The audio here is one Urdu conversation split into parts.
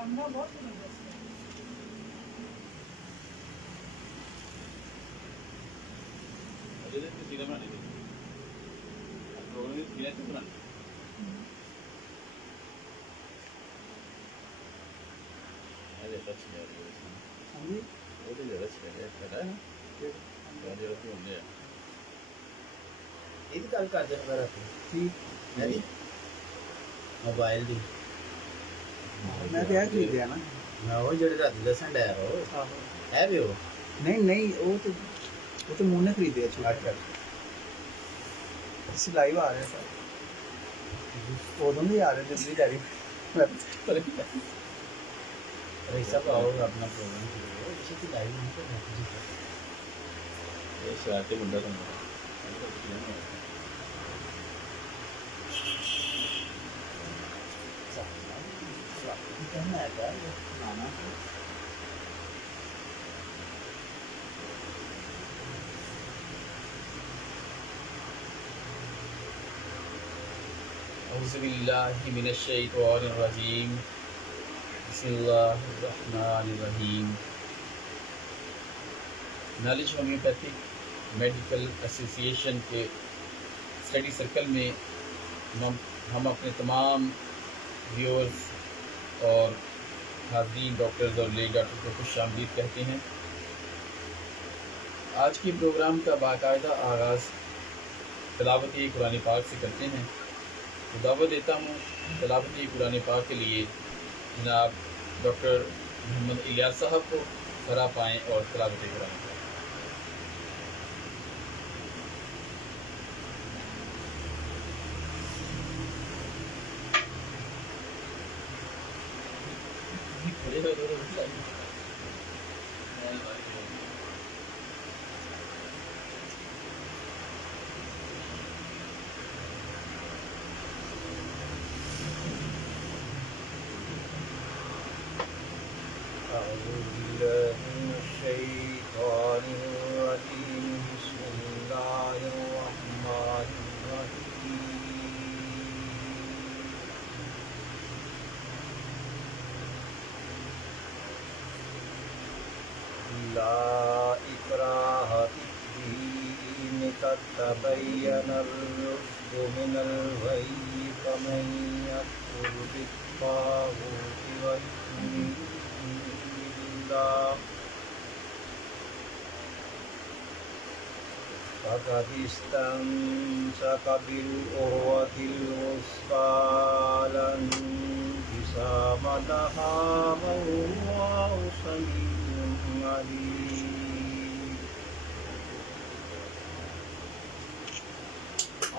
کمرہ بہت زبردست ہے. سیدھا بنا لیجیے سیدھا سے بنا گل کر دیں موبائل کی میں تو خریدیا نا. وہ جڑے رات دسن ڈیا وہ ہے بھی وہ نہیں وہ تو منہ نے خریدیا. اچھا سلائی آ رہے سر ادو بھی آ رہے جلدی ڈیری ایسا پاؤ اپنا پروگرام شرارتی منڈا تو اعوذ باللہ من الشیطان الرجیم بسم اللہ الرحمن الرحیم. نالج ہومیوپیتھک میڈیکل ایسوسی ایشن کے اسٹڈی سرکل میں ہم اپنے تمام ویورز اور حاضرین ڈاکٹرز اور لے ڈاکٹر کو خوش آمدید کہتے ہیں. آج کے پروگرام کا باقاعدہ آغاز تلاوت قرآن پاک سے کرتے ہیں. تو دعوت دیتا ہوں تلاوت قرآن پاک کے لیے جناب ڈاکٹر محمد الیاس صاحب کو فرا پائیں اور تلاوت قرآن پاک. أعوذ بالله من الشيطان الرجيم بسم الله الرحمن الرحيم. لا إكراه في الدين قد تبين الرشد من الغي فمن يكفر بالطاغوت ويؤمن بالله فقد استمسك بالعروة الوثقى لا انفصام لها والله سميع عليم.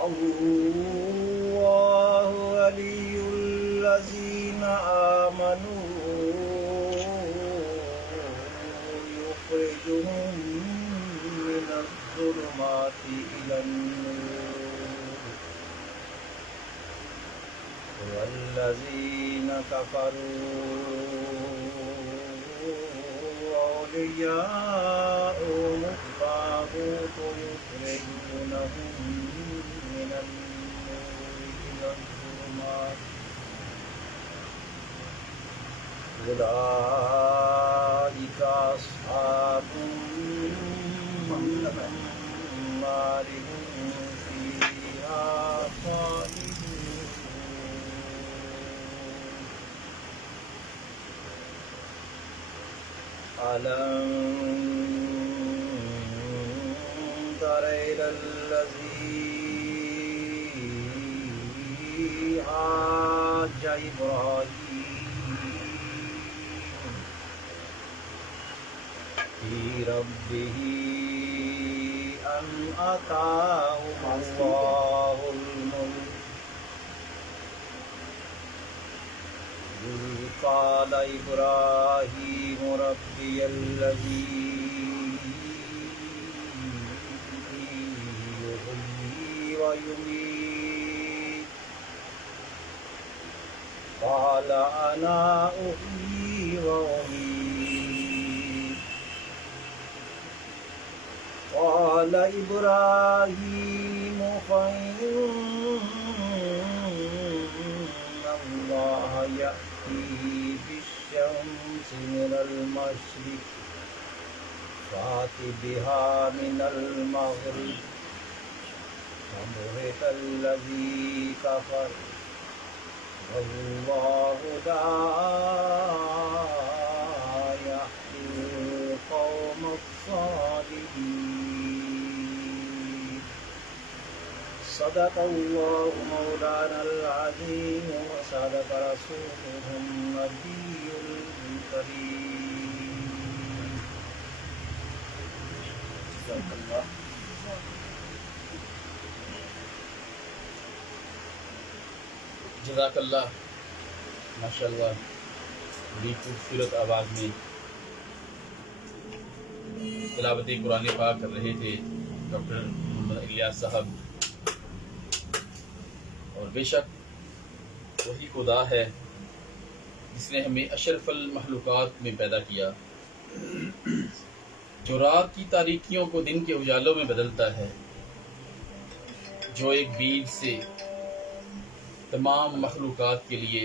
الله ولي الذين آمنوا يخرجهم من الظلمات إلى النور والذين كفروا أولياءهم الطاغوت يخرجونهم من النور إلى الظلمات أولئك أصحاب النار هم فيها خالدون. ألم تر إلى الذي حاج إبراهيم في ربه أن آتاه الله الملك إذ قال إبراهيم ربي الذي يحيي ويميت قال أنا أحيي وأميت قال إبراهيم فإن الله يأتي بالشمس من المشرق فات بها من المغرب فبهت الذي كفر والله لا يهدي القوم الظالمين صدق الله مولانا العظيم وصدق رسوله النبي الكريم صدق الله جزاک اللہ. ماشاء اللہ بڑی خوبصورت آواز میں تلاوت قرآن پاک کر رہے تھے ڈاکٹر محمد الیاس صاحب. اور بے شک وہی خدا ہے جس نے ہمیں اشرف المخلوقات میں پیدا کیا، جو رات کی تاریکیوں کو دن کے اجالوں میں بدلتا ہے، جو ایک بیج سے تمام مخلوقات کے لیے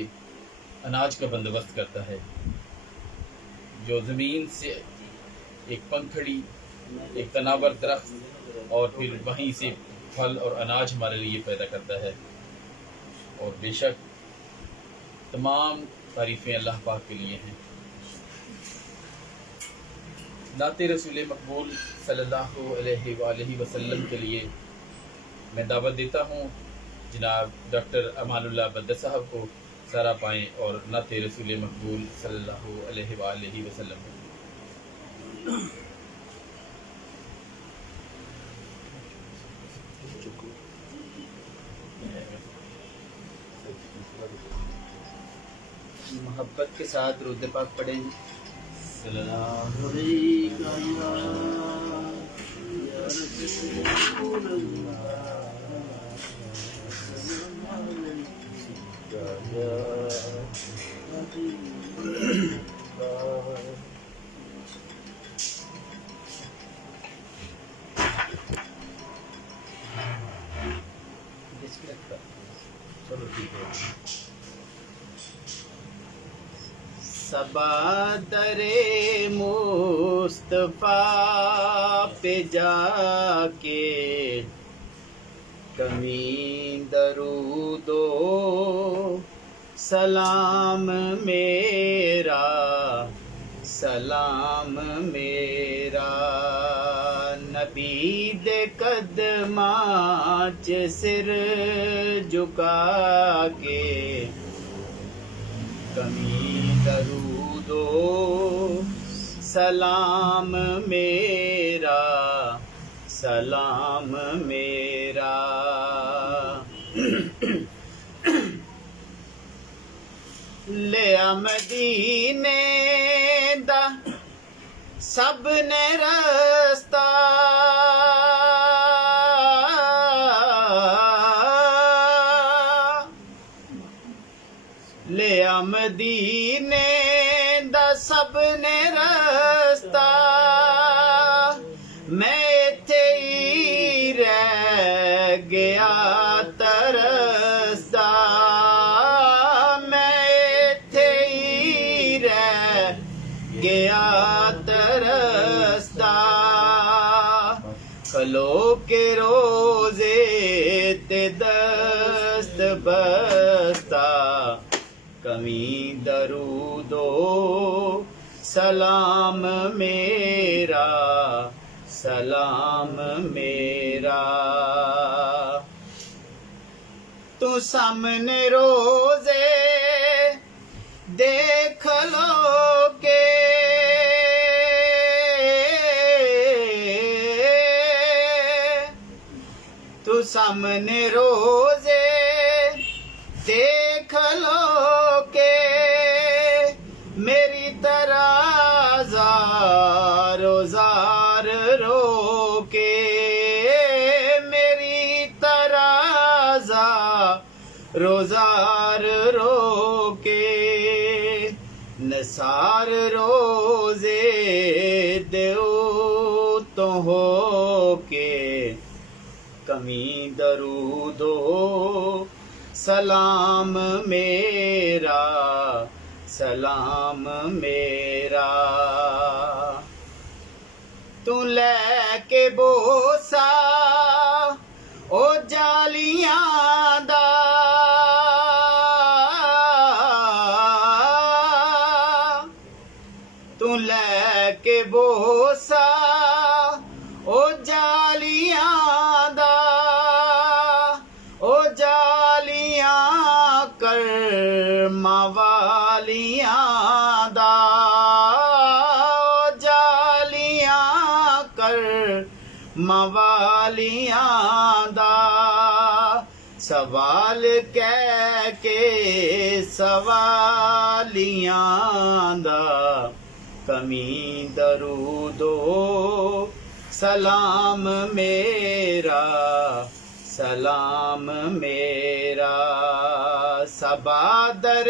اناج کا بندوبست کرتا ہے، جو زمین سے ایک پنکھڑی، ایک تناور درخت اور پھر وہیں سے پھل اور اناج ہمارے لیے پیدا کرتا ہے. اور بے شک تمام تعریفیں اللہ پاک کے لیے ہیں. نعت رسول مقبول صلی اللہ علیہ وآلہ وسلم کے لیے میں دعوت دیتا ہوں جناب ڈاکٹر امان اللہ بدر صاحب کو سارا پائیں اور نعت رسول مقبول صلی اللہ علیہ وآلہ وسلم. محبت کے ساتھ درود پاک پڑھیں. صلی اللہ علیہ یا رسول چلو ٹھیک ہے. صبا در مصطفیٰ پہ جا کے کمی درود و سلام میرا، سلام میرا نبی دے قدماں چ سر جھکا کے کمی درود و سلام میرا، سلام میرا لیا مدینے دا سب نے رستہ، لیا مدینے دا سب نے رستہ، میں ایتھے ہی رہ گیا ترسدا، میں ایتھے ہی رہ گیا ترسدا، کھلو کے روزے تے دست بستہ، کمی درود و سلام میرا، سلام میرا تو سامنے روزے دیکھ لو کہ تو سامنے روزے دیکھ لو کہ میری طرح زار و زار رو کے، میری طرح زار و زار رو کے، نثار روزے دیو تو ہو کے، کمی درود و سلام میرا، سلام میرا میرا تو لے کے بوسا او جالیاں دا تو لے کے بوسا او جالیاں دا او جالیاں کر موالیاں دا او جالیاں کر موالیاں دا سوال کہہ کے سوالیاں دا کمی درود و سلام میرا سلام میرا صبا در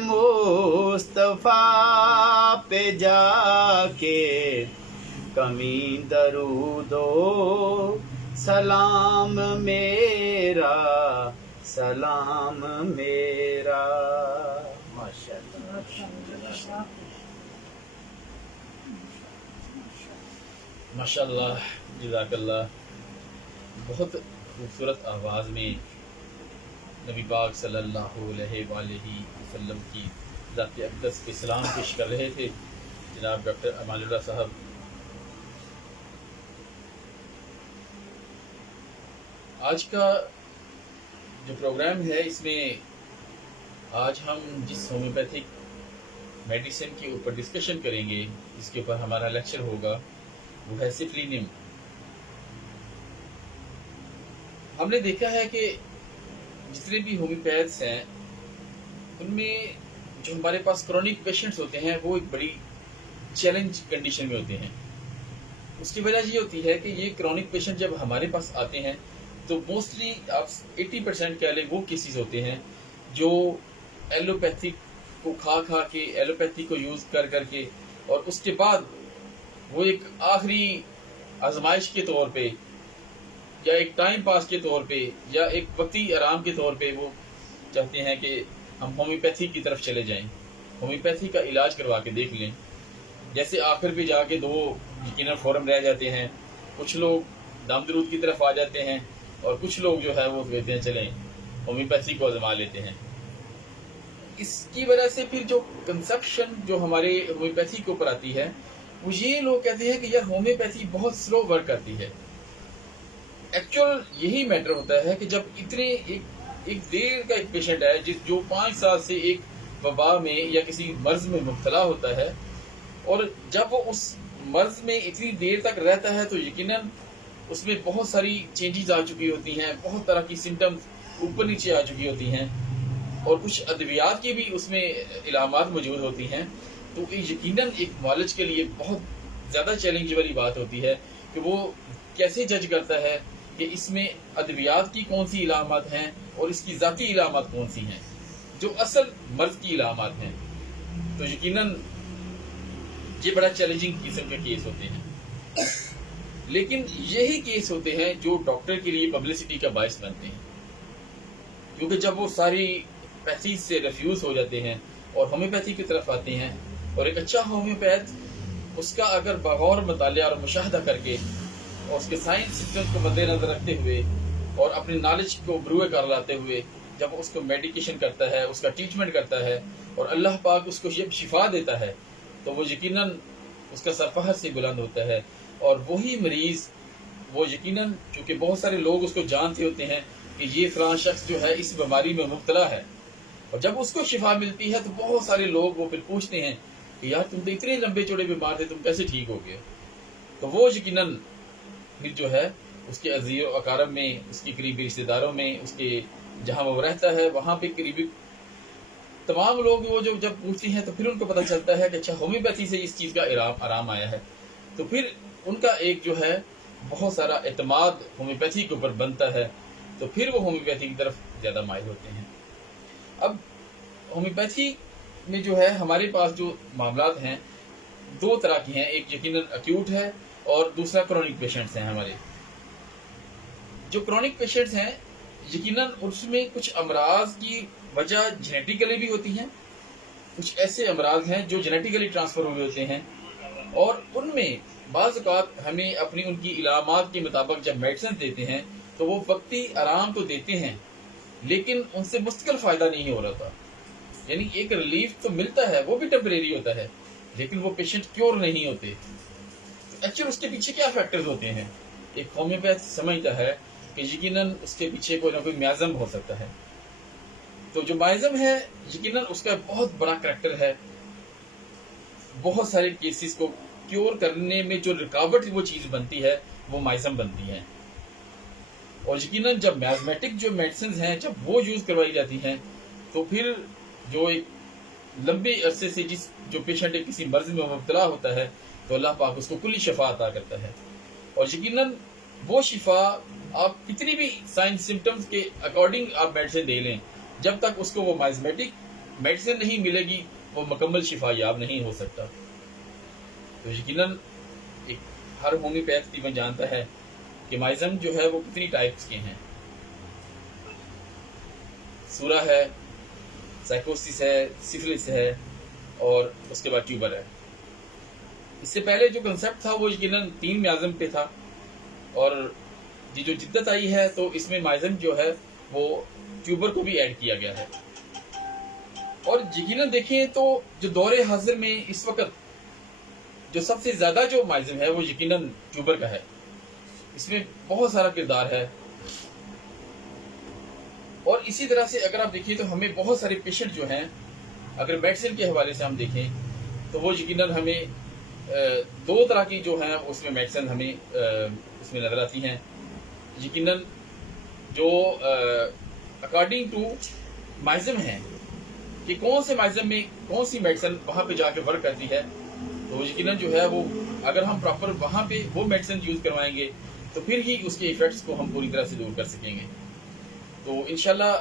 مصطفیٰ پہ جا کے کمی درود و سلام میرا سلام میرا ماشاءاللہ ماشاءاللہ جزاک اللہ. بہت خوبصورت آواز میں نبی پاک صلی اللہ علیہ وآلہ وسلم کی ذات اقدس کے سلام پیش کر رہے تھے جناب ڈاکٹر امان اللہ صاحب. آج کا جو پروگرام ہے اس میں آج ہم جس ہومیوپیتھک میڈیسن کے اوپر ڈسکشن کریں گے، جس کے اوپر ہمارا لیکچر ہوگا، وہ ہے سفلینیم. ہم نے دیکھا ہے کہ جتنے بھی ہومیوپیتھس ہیں ان میں جو ہمارے پاس کرونک پیشنٹس ہوتے ہیں وہ ایک بڑی چیلنج کنڈیشن میں ہوتے ہیں. اس کی وجہ یہ ہوتی ہے کہ یہ کرونک پیشنٹ جب ہمارے پاس آتے ہیں تو موسٹلی آپ 80% کہہ لیں وہ کیسز ہوتے ہیں جو ایلوپیتھک کو کھا کے ایلوپیتھی کو یوز کر کے اور اس کے بعد وہ ایک آخری آزمائش کے طور پہ یا ایک ٹائم پاس کے طور پہ یا ایک وقتی آرام کے طور پہ وہ چاہتے ہیں کہ ہم ہومیوپیتھی کی طرف چلے جائیں، ہومیوپیتھی کا علاج کروا کے دیکھ لیں. جیسے آخر پہ جا کے دو یقیناً فورم رہ جاتے ہیں، کچھ لوگ دم درود کی طرف آ جاتے ہیں اور کچھ لوگ جو ہے وہ کہتے ہیں چلیں ہومیوپیتھی کو آزما لیتے ہیں. اس کی وجہ سے پھر جو کنسپشن جو ہمارے ہومیوپیتھی کے اوپر آتی ہے وہ یہ لوگ کہتے ہیں کہ یار ہومیوپیتھی بہت سلو ورک کرتی ہے. ایکچوئل یہی میٹر ہوتا ہے کہ جب اتنے ایک دیر کا ایک پیشنٹ ہے جو 5 سال سے ایک وبا میں یا کسی مرض میں مبتلا ہوتا ہے اور جب وہ اس مرض میں اتنی دیر تک رہتا ہے تو یقیناً اس میں بہت ساری چینجز آ چکی ہوتی ہیں، بہت طرح کی سمٹمز اوپر نیچے آ چکی ہوتی ہیں اور کچھ ادویات کی بھی اس میں علامات موجود ہوتی ہیں. تو یقیناً ایک معالج کے لیے بہت زیادہ چیلنج والی بات ہوتی ہے کہ وہ کیسے جج کرتا ہے کہ اس میں ادویات کی کون سی علامات ہیں اور اس کی ذاتی علامات کون سی ہیں جو اصل مرض کی علامات ہیں. تو یقیناً یہ بڑا چیلنجنگ قسم کے کیس ہوتے ہیں، لیکن یہی کیس ہوتے ہیں جو ڈاکٹر کے لیے پبلسٹی کا باعث بنتے ہیں، کیونکہ جب وہ ساری پیتھیز سے ریفیوز ہو جاتے ہیں اور ہومیوپیتھی کی طرف آتے ہیں اور ایک اچھا ہومیوپیتھ اس کا اگر بغور مطالعہ اور مشاہدہ کر کے اور اس کے سائنس سسٹم کو مد نظر رکھتے ہوئے اور اپنی نالج کو بروئے کر لاتے ہوئے جب اس کو میڈیکیشن کرتا ہے، اس کا ٹریٹمنٹ کرتا ہے اور اللہ پاک اس کو جب شفا دیتا ہے تو وہ یقیناً اس کا سرفہر سے بلند ہوتا ہے. اور وہی مریض وہ یقیناً چونکہ بہت سارے لوگ اس کو جانتے ہوتے ہیں کہ یہ فلاں شخص جو ہے اس بیماری میں مبتلا ہے اور جب اس کو شفا ملتی ہے تو بہت سارے لوگ وہ پھر پوچھتے ہیں کہ یار تم تو اتنے لمبے چوڑے بیمار تھے، تم کیسے ٹھیک ہو گئے؟ تو وہ یقیناً پھر جو ہے اس کے عزیز و اقارب میں، اس کے قریبی رشتے داروں میں، اس کے جہاں وہ رہتا ہے وہاں پہ قریبی تمام لوگ وہ جب پوچھتے ہیں تو پھر ان کو پتہ چلتا ہے کہ اچھا ہومیوپیتھی سے اس چیز کا آرام آیا ہے. تو پھر ان کا ایک جو ہے بہت سارا اعتماد ہومیوپیتھی کے اوپر بنتا ہے، تو پھر وہ ہومیوپیتھی کی طرف زیادہ مائل ہوتے ہیں. اب ہومیوپیتھی میں جو ہے ہمارے پاس جو معاملات ہیں 2 طرح کی ہیں، ایک یقیناً ایکیوٹ ہے اور دوسرا کرونک پیشنٹس ہیں. ہمارے جو کرونک پیشنٹس ہیں یقیناً اس میں کچھ امراض کی وجہ جینیٹیکلی بھی ہوتی ہیں کچھ ایسے امراض ہیں جو جینیٹیکلی ٹرانسفر ہوئے ہوتے ہیں، اور ان میں بعض اوقات ہمیں اپنی ان کی علامات کے مطابق جب میڈیسن دیتے ہیں تو وہ وقتی آرام تو دیتے ہیں، لیکن ان سے مستقل فائدہ نہیں ہو رہا تھا. یعنی ایک ریلیف تو ملتا ہے، وہ بھی ٹیمپریری ہوتا ہے، لیکن وہ پیشنٹ کیور نہیں ہوتے. ایکچولی اس کے پیچھے کیا فیکٹرز ہوتے ہیں؟ ایک ہومیوپیتھ سمجھتا ہے کہ یقیناً اس کے پیچھے کوئی نہ کوئی میازم ہو سکتا ہے. تو جو میازم ہے یقیناً اس کا بہت بڑا کریکٹر ہے. بہت سارے کیسز کو کیور کرنے میں جو رکاوٹ وہ چیز بنتی ہے وہ میازم بنتی ہے. اور یقیناً جب میازمیٹک جو میڈیسنز ہیں جب وہ یوز کروائی جاتی ہیں تو پھر جو ایک لمبے عرصے سے جو پیشنٹ کسی مرض میں مبتلا ہوتا ہے تو اللہ پاک اس کو کلی شفا عطا کرتا ہے. اور یقیناً وہ شفا آپ کتنی بھی سائن سمٹمز کے اکارڈنگ آپ میڈیسن دے لیں، جب تک اس کو وہ مائزمیٹک میڈیسن نہیں ملے گی وہ مکمل شفا یاب نہیں ہو سکتا. تو یقیناً ایک ہر ہومیوپیتھ تقریباً جانتا ہے کہ مائزم جو ہے وہ کتنی ٹائپس کے ہیں. سورا ہے، سائیکوسس ہے، سفلس ہے، اور اس کے بعد ٹیوبر ہے. اس سے پہلے جو کنسیپٹ تھا وہ یقیناً 3 میازم پہ تھا، اور یہ جو جدت آئی ہے تو اس میں مائزم جو ہے وہ ٹیوبر کو بھی ایڈ کیا گیا ہے. اور یقیناً دیکھیں تو جو دور حاضر میں اس وقت جو سب سے زیادہ جو مائزم ہے وہ یقیناً ٹیوبر کا ہے. اس میں بہت سارا کردار ہے. اور اسی طرح سے اگر آپ دیکھیں تو ہمیں بہت سارے پیشنٹ جو ہیں اگر میڈیسن کے حوالے سے ہم دیکھیں تو وہ یقیناً ہمیں 2 طرح کی جو ہیں اس میں میڈیسن ہمیں اس میں نظر آتی ہیں. یقیناً جو اکارڈنگ ٹو مائزم ہیں کہ کون سے مائزم میں کون سی میڈیسن وہاں پہ جا کے ورک کرتی ہے، تو یقیناً جو ہے وہ اگر ہم پراپر وہاں پہ وہ میڈیسن یوز کروائیں گے تو پھر ہی اس کے ایفیکٹس کو ہم پوری طرح سے دور کر سکیں گے. تو انشاءاللہ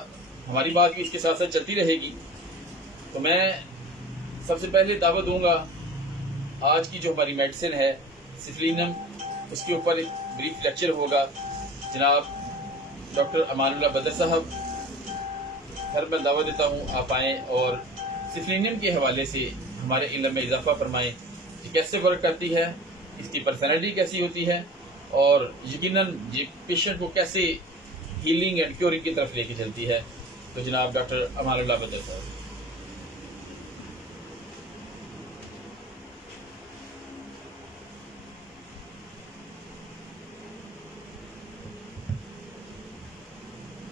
ہماری بات بھی اس کے ساتھ ساتھ چلتی رہے گی. تو میں سب سے پہلے دعوت دوں گا آج کی جو ہماری میڈیسن ہے سفلینم، اس کے اوپر ایک بریف لیکچر ہوگا. جناب ڈاکٹر امان اللہ بدر صاحب، ہر میں دعوت دیتا ہوں آپ آئیں اور سفلینم کے حوالے سے ہمارے علم میں اضافہ فرمائیں کہ کیسے ورک کرتی ہے، اس کی پرسنالٹی کیسی ہوتی ہے، اور یقیناً یہ پیشنٹ کو کیسے ہیلنگ اینڈ کیورنگ کی طرف لے کے چلتی ہے. تو جناب ڈاکٹر امان اللہ بدر صاحب.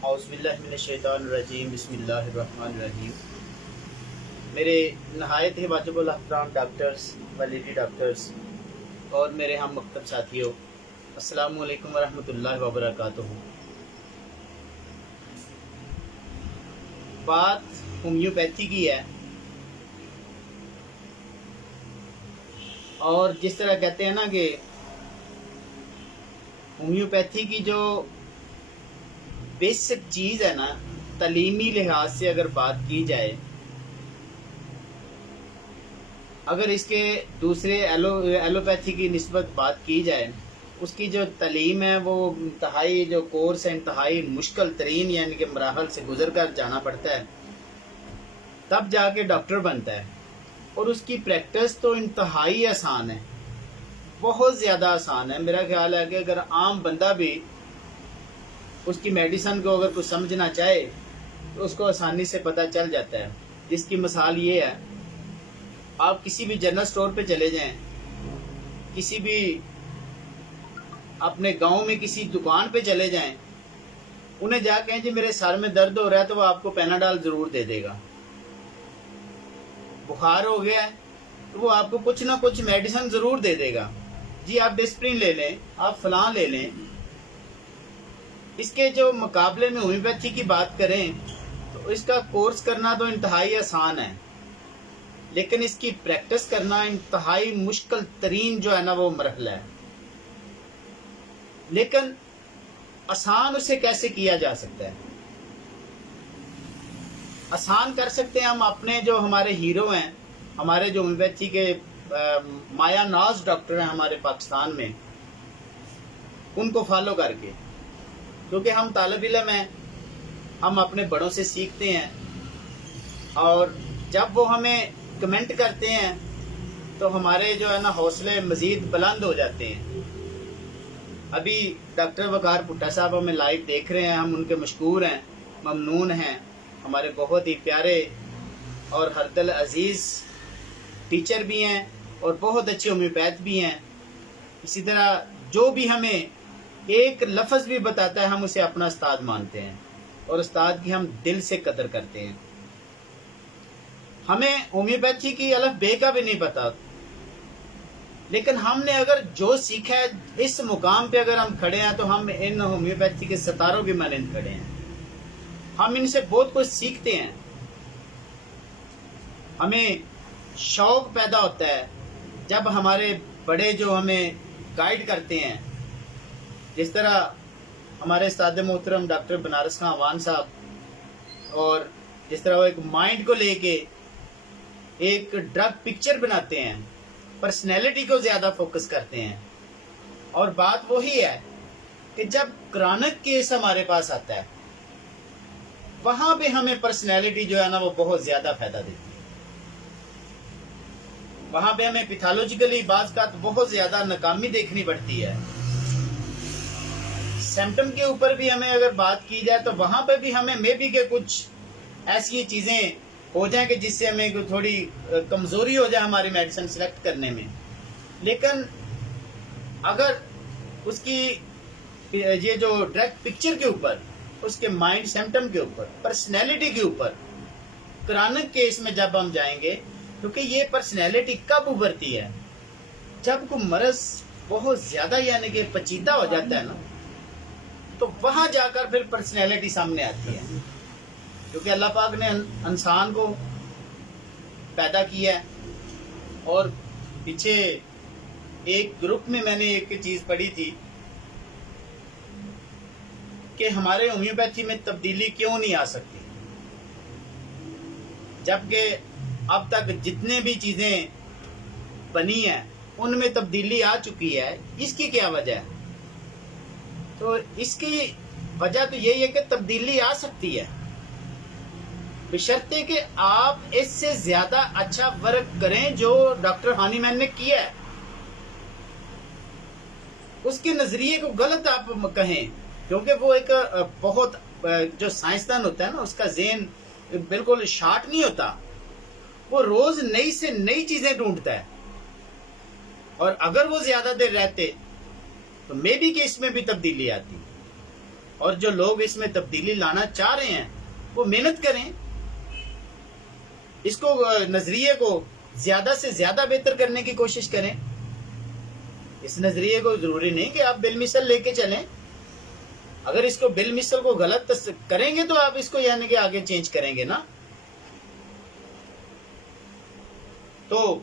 اعوذ باللہ من الشیطان الرجیم، بسم اللہ الرحمن الرحیم. میرے نہایت ہی واجب الاحترام ڈاکٹرز و لیڈی ڈاکٹرز اور میرے ہم مکتب ساتھیوں، السلام علیکم ورحمۃ اللہ وبرکاتہ. بات ہومیوپیتھی کی ہے، اور جس طرح کہتے ہیں نا کہ ہومیوپیتھی کی جو بیسک چیز ہے نا، تعلیمی لحاظ سے اگر بات کی جائے، اگر اس کے دوسرے ایلوپیتھی کی نسبت بات کی جائے، اس کی جو تعلیم ہے وہ انتہائی جو کورس ہے انتہائی مشکل ترین یعنی کہ مراحل سے گزر کر جانا پڑتا ہے، تب جا کے ڈاکٹر بنتا ہے. اور اس کی پریکٹس تو انتہائی آسان ہے، بہت زیادہ آسان ہے. میرا خیال ہے کہ اگر عام بندہ بھی اس کی میڈیسن کو اگر کچھ سمجھنا چاہے تو اس کو آسانی سے پتہ چل جاتا ہے. جس کی مثال یہ ہے، آپ کسی بھی جنرل سٹور پہ چلے جائیں، کسی بھی اپنے گاؤں میں کسی دکان پہ چلے جائیں، انہیں جا کہیں جی میرے سر میں درد ہو رہا ہے تو وہ آپ کو پیناڈال ضرور دے دے گا. بخار ہو گیا ہے تو وہ آپ کو کچھ نہ کچھ میڈیسن ضرور دے دے گا، جی آپ ڈسپرین لے لیں، آپ فلاں لے لیں. اس کے جو مقابلے میں ہومیوپیتھی کی بات کریں تو اس کا کورس کرنا تو انتہائی آسان ہے، لیکن اس کی پریکٹس کرنا انتہائی مشکل ترین جو ہے نا وہ مرحلہ ہے. لیکن آسان اسے کیسے کیا جا سکتا ہے؟ آسان کر سکتے ہیں ہم اپنے جو ہمارے ہیرو ہیں، ہمارے جو ہومیوپیتھی کے مایا ناز ڈاکٹر ہیں ہمارے پاکستان میں، ان کو فالو کر کے. کیونکہ ہم طالب علم ہیں، ہم اپنے بڑوں سے سیکھتے ہیں، اور جب وہ ہمیں کمنٹ کرتے ہیں تو ہمارے جو ہے نا حوصلے مزید بلند ہو جاتے ہیں. ابھی ڈاکٹر وقار بھٹا صاحب ہمیں لائیو دیکھ رہے ہیں، ہم ان کے مشکور ہیں، ممنون ہیں. ہمارے بہت ہی پیارے اور ہر دل عزیز ٹیچر بھی ہیں اور بہت اچھے ہومیوپیتھ بھی ہیں. اسی طرح جو بھی ہمیں ایک لفظ بھی بتاتا ہے ہم اسے اپنا استاد مانتے ہیں اور استاد کی ہم دل سے قدر کرتے ہیں. ہمیں ہومیوپیتھی کی الف بے کا بھی نہیں پتا، لیکن ہم نے اگر جو سیکھا ہے اس مقام پہ اگر ہم کھڑے ہیں تو ہم ان ہومیوپیتھی کے ستاروں کے مانند کھڑے ہیں. ہم ان سے بہت کچھ سیکھتے ہیں. ہمیں شوق پیدا ہوتا ہے جب ہمارے بڑے جو ہمیں گائیڈ کرتے ہیں، جس طرح ہمارے استاد محترم ڈاکٹر بنارس خان عوان صاحب، اور جس طرح وہ ایک مائنڈ کو لے کے ایک ڈرگ پکچر بناتے ہیں، پرسنالٹی کو زیادہ فوکس کرتے ہیں. اور بات وہی ہے کہ جب کرونک کیس ہمارے پاس آتا ہے وہاں پہ ہمیں پرسنالٹی جو ہے نا وہ بہت زیادہ فائدہ دیتی ہے. وہاں پہ ہمیں پیتھولوجیکلی بعض کا بہت زیادہ ناکامی دیکھنی پڑتی ہے. سمپٹم کے اوپر بھی ہمیں اگر بات کی جائے تو وہاں پہ بھی ہمیں مے بی کہ کچھ ایسی چیزیں ہو جائیں کہ جس سے ہمیں تھوڑی کمزوری ہو جائے ہماری میڈیسن سلیکٹ کرنے میں. لیکن اگر اس کی یہ جو ڈائریکٹ پکچر کے اوپر، اس کے مائنڈ سمپٹم کے اوپر، پرسنالٹی کے اوپر، کرونک کیس میں جب ہم جائیں گے، کیونکہ یہ پرسنالٹی کب ابھرتی ہے؟ جب کوئی مرض بہت زیادہ یعنی کہ پیچیدہ ہو جاتا ہے نا، تو وہاں جا کر پھر پرسنالٹی سامنے آتی ہے. کیونکہ اللہ پاک نے انسان کو پیدا کیا ہے. اور پیچھے ایک گروپ میں نے ایک چیز پڑھی تھی کہ ہمارے ہومیوپیتھی میں تبدیلی کیوں نہیں آ سکتی، جبکہ اب تک جتنے بھی چیزیں بنی ہیں ان میں تبدیلی آ چکی ہے. اس کی کیا وجہ ہے؟ تو اس کی وجہ تو یہی ہے کہ تبدیلی آ سکتی ہے، بشرطے کہ آپ اس سے زیادہ اچھا ورک کریں جو ڈاکٹر ہانی مین نے کیا ہے. اس کے نظریے کو غلط آپ کہیں، کیونکہ وہ ایک بہت جو سائنسدان ہوتا ہے نا، اس کا ذہن بالکل شارٹ نہیں ہوتا. وہ روز نئی سے نئی چیزیں ڈھونڈتا ہے. اور اگر وہ زیادہ دیر رہتے تو مے بی کہ اس میں بھی تبدیلی آتی. اور جو لوگ اس میں تبدیلی لانا چاہ رہے ہیں وہ محنت کریں، اس کو نظریے کو زیادہ سے زیادہ بہتر کرنے کی کوشش کریں. اس نظریے کو ضروری نہیں کہ آپ بالمثل لے کے چلیں. اگر اس کو بالمثل کو غلط کریں گے تو آپ اس کو یعنی کہ آگے چینج کریں گے نا. تو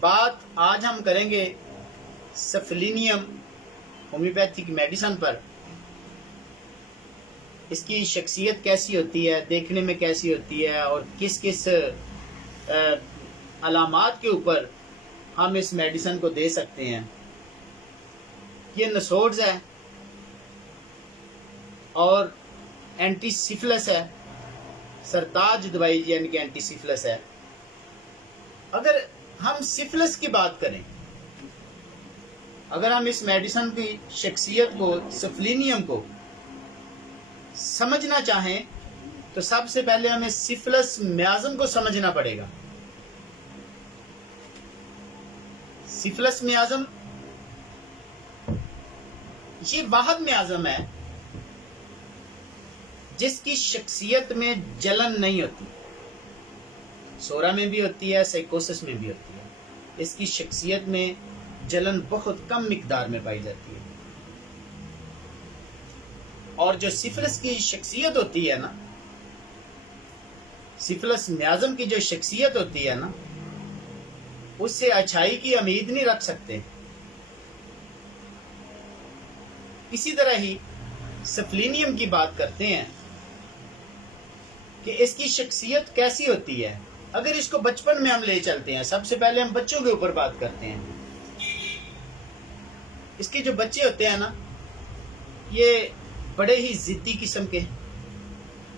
بات آج ہم کریں گے سفلینیم ہومیوپیتھک میڈیسن پر. اس کی شخصیت کیسی ہوتی ہے، دیکھنے میں کیسی ہوتی ہے، اور کس کس علامات کے اوپر ہم اس میڈیسن کو دے سکتے ہیں. یہ نسوڈز ہے اور اینٹی سفلس ہے، سرتاج دوائی یعنی کہ اینٹی سفلس ہے. اگر ہم سفلس کی بات کریں، اگر ہم اس میڈیسن کی شخصیت کو، سفلینیم کو سمجھنا چاہیں تو سب سے پہلے ہمیں سفلس میازم کو سمجھنا پڑے گا. سفلس میازم یہ واحد میازم ہے جس کی شخصیت میں جلن نہیں ہوتی. سورا میں بھی ہوتی ہے، سائیکوسس میں بھی ہوتی ہے. اس کی شخصیت میں جلن بہت کم مقدار میں پائی جاتی ہے. اور جو سفلس کی شخصیت ہوتی ہے نا، سفلس میازم کی جو شخصیت ہوتی ہے نا، اس سے اچھائی کی امید نہیں رکھ سکتے. اسی طرح ہی سفلینیم کی بات کرتے ہیں کہ اس کی شخصیت کیسی ہوتی ہے. اگر اس کو بچپن میں ہم لے چلتے ہیں، سب سے پہلے ہم بچوں کے اوپر بات کرتے ہیں. اس کے جو بچے ہوتے ہیں نا، یہ بڑے ہی ضدی قسم کے،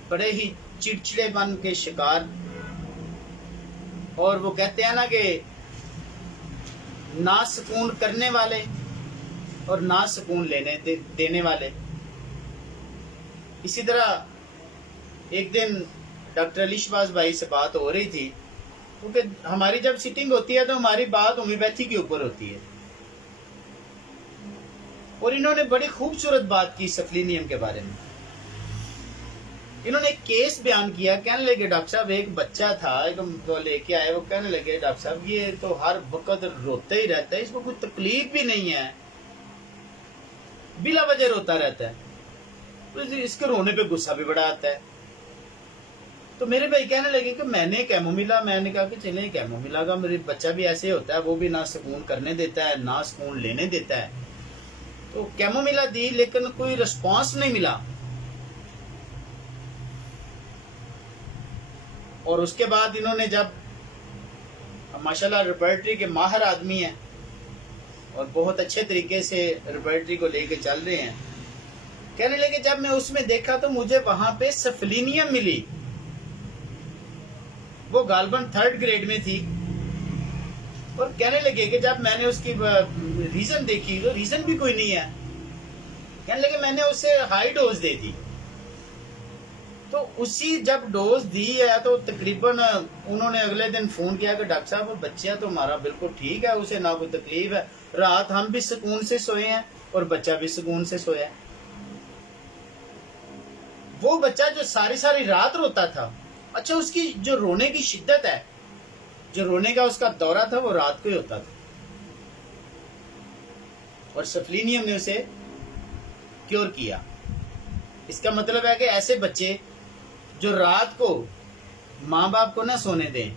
بڑے ہی چڑچڑے پن کے شکار، اور وہ کہتے ہیں نا کہ نا سکون کرنے والے اور نا سکون دینے والے. اسی طرح ایک دن ڈاکٹر علی شہباز بھائی سے بات ہو رہی تھی، کیونکہ ہماری جب سیٹنگ ہوتی ہے تو ہماری بات ہومیوپیتھی کے اوپر ہوتی ہے، اور انہوں نے بڑی خوبصورت بات کی سفلینیم کے بارے میں. انہوں نے ایک کیس بیان کیا، کہنے لگے ڈاکٹر صاحب ایک بچہ تھا، ایک لے کے آئے، وہ کہنے لگے ڈاکٹر صاحب یہ تو ہر وقت روتا ہی رہتا ہے، اس کو کوئی تکلیف بھی نہیں ہے، بلا وجہ روتا رہتا ہے، اس کے رونے پہ غصہ بھی بڑا آتا ہے. تو میرے بھائی کہنے لگے کہ میں نے کیمومیلا، میں نے کہا کہ چلیں کیمومیلا کا میرے بچہ بھی ایسے ہوتا ہے، وہ بھی نہ سکون کرنے دیتا ہے نہ سکون لینے دیتا ہے. تو کیمومیلا دی لیکن کوئی رسپانس نہیں ملا. اور اس کے بعد انہوں نے جب ماشاءاللہ لیبارٹری کے ماہر آدمی ہیں اور بہت اچھے طریقے سے لیبارٹری کو لے کے چل رہے ہیں، کہنے لگے جب میں اس میں دیکھا تو مجھے وہاں پہ سفلینیم ملی، وہ غالباً 3rd گریڈ میں تھی. اور کہنے لگے کہ جب میں نے اس کی ریزن دیکھی تو ریزن بھی کوئی نہیں ہے. کہنے لگے میں نے اسے ہائی ڈوز دے دی. تو اسی جب ڈوز دی ہے تو تقریباً انہوں نے اگلے دن فون کیا کہ ڈاکٹر صاحب بچہ تو ہمارا بالکل ٹھیک ہے، اسے نہ کوئی تکلیف ہے، رات ہم بھی سکون سے سوئے ہیں اور بچہ بھی سکون سے سویا ہے. وہ بچہ جو ساری رات روتا تھا، اچھا اس کی جو رونے کی شدت ہے، جو رونے کا اس کا دورہ تھا، وہ رات کو ہی ہوتا تھا، اور سفلینیم نے اسے کیور کیا. اس کا مطلب ہے کہ ایسے بچے جو رات کو ماں باپ کو نہ سونے دیں،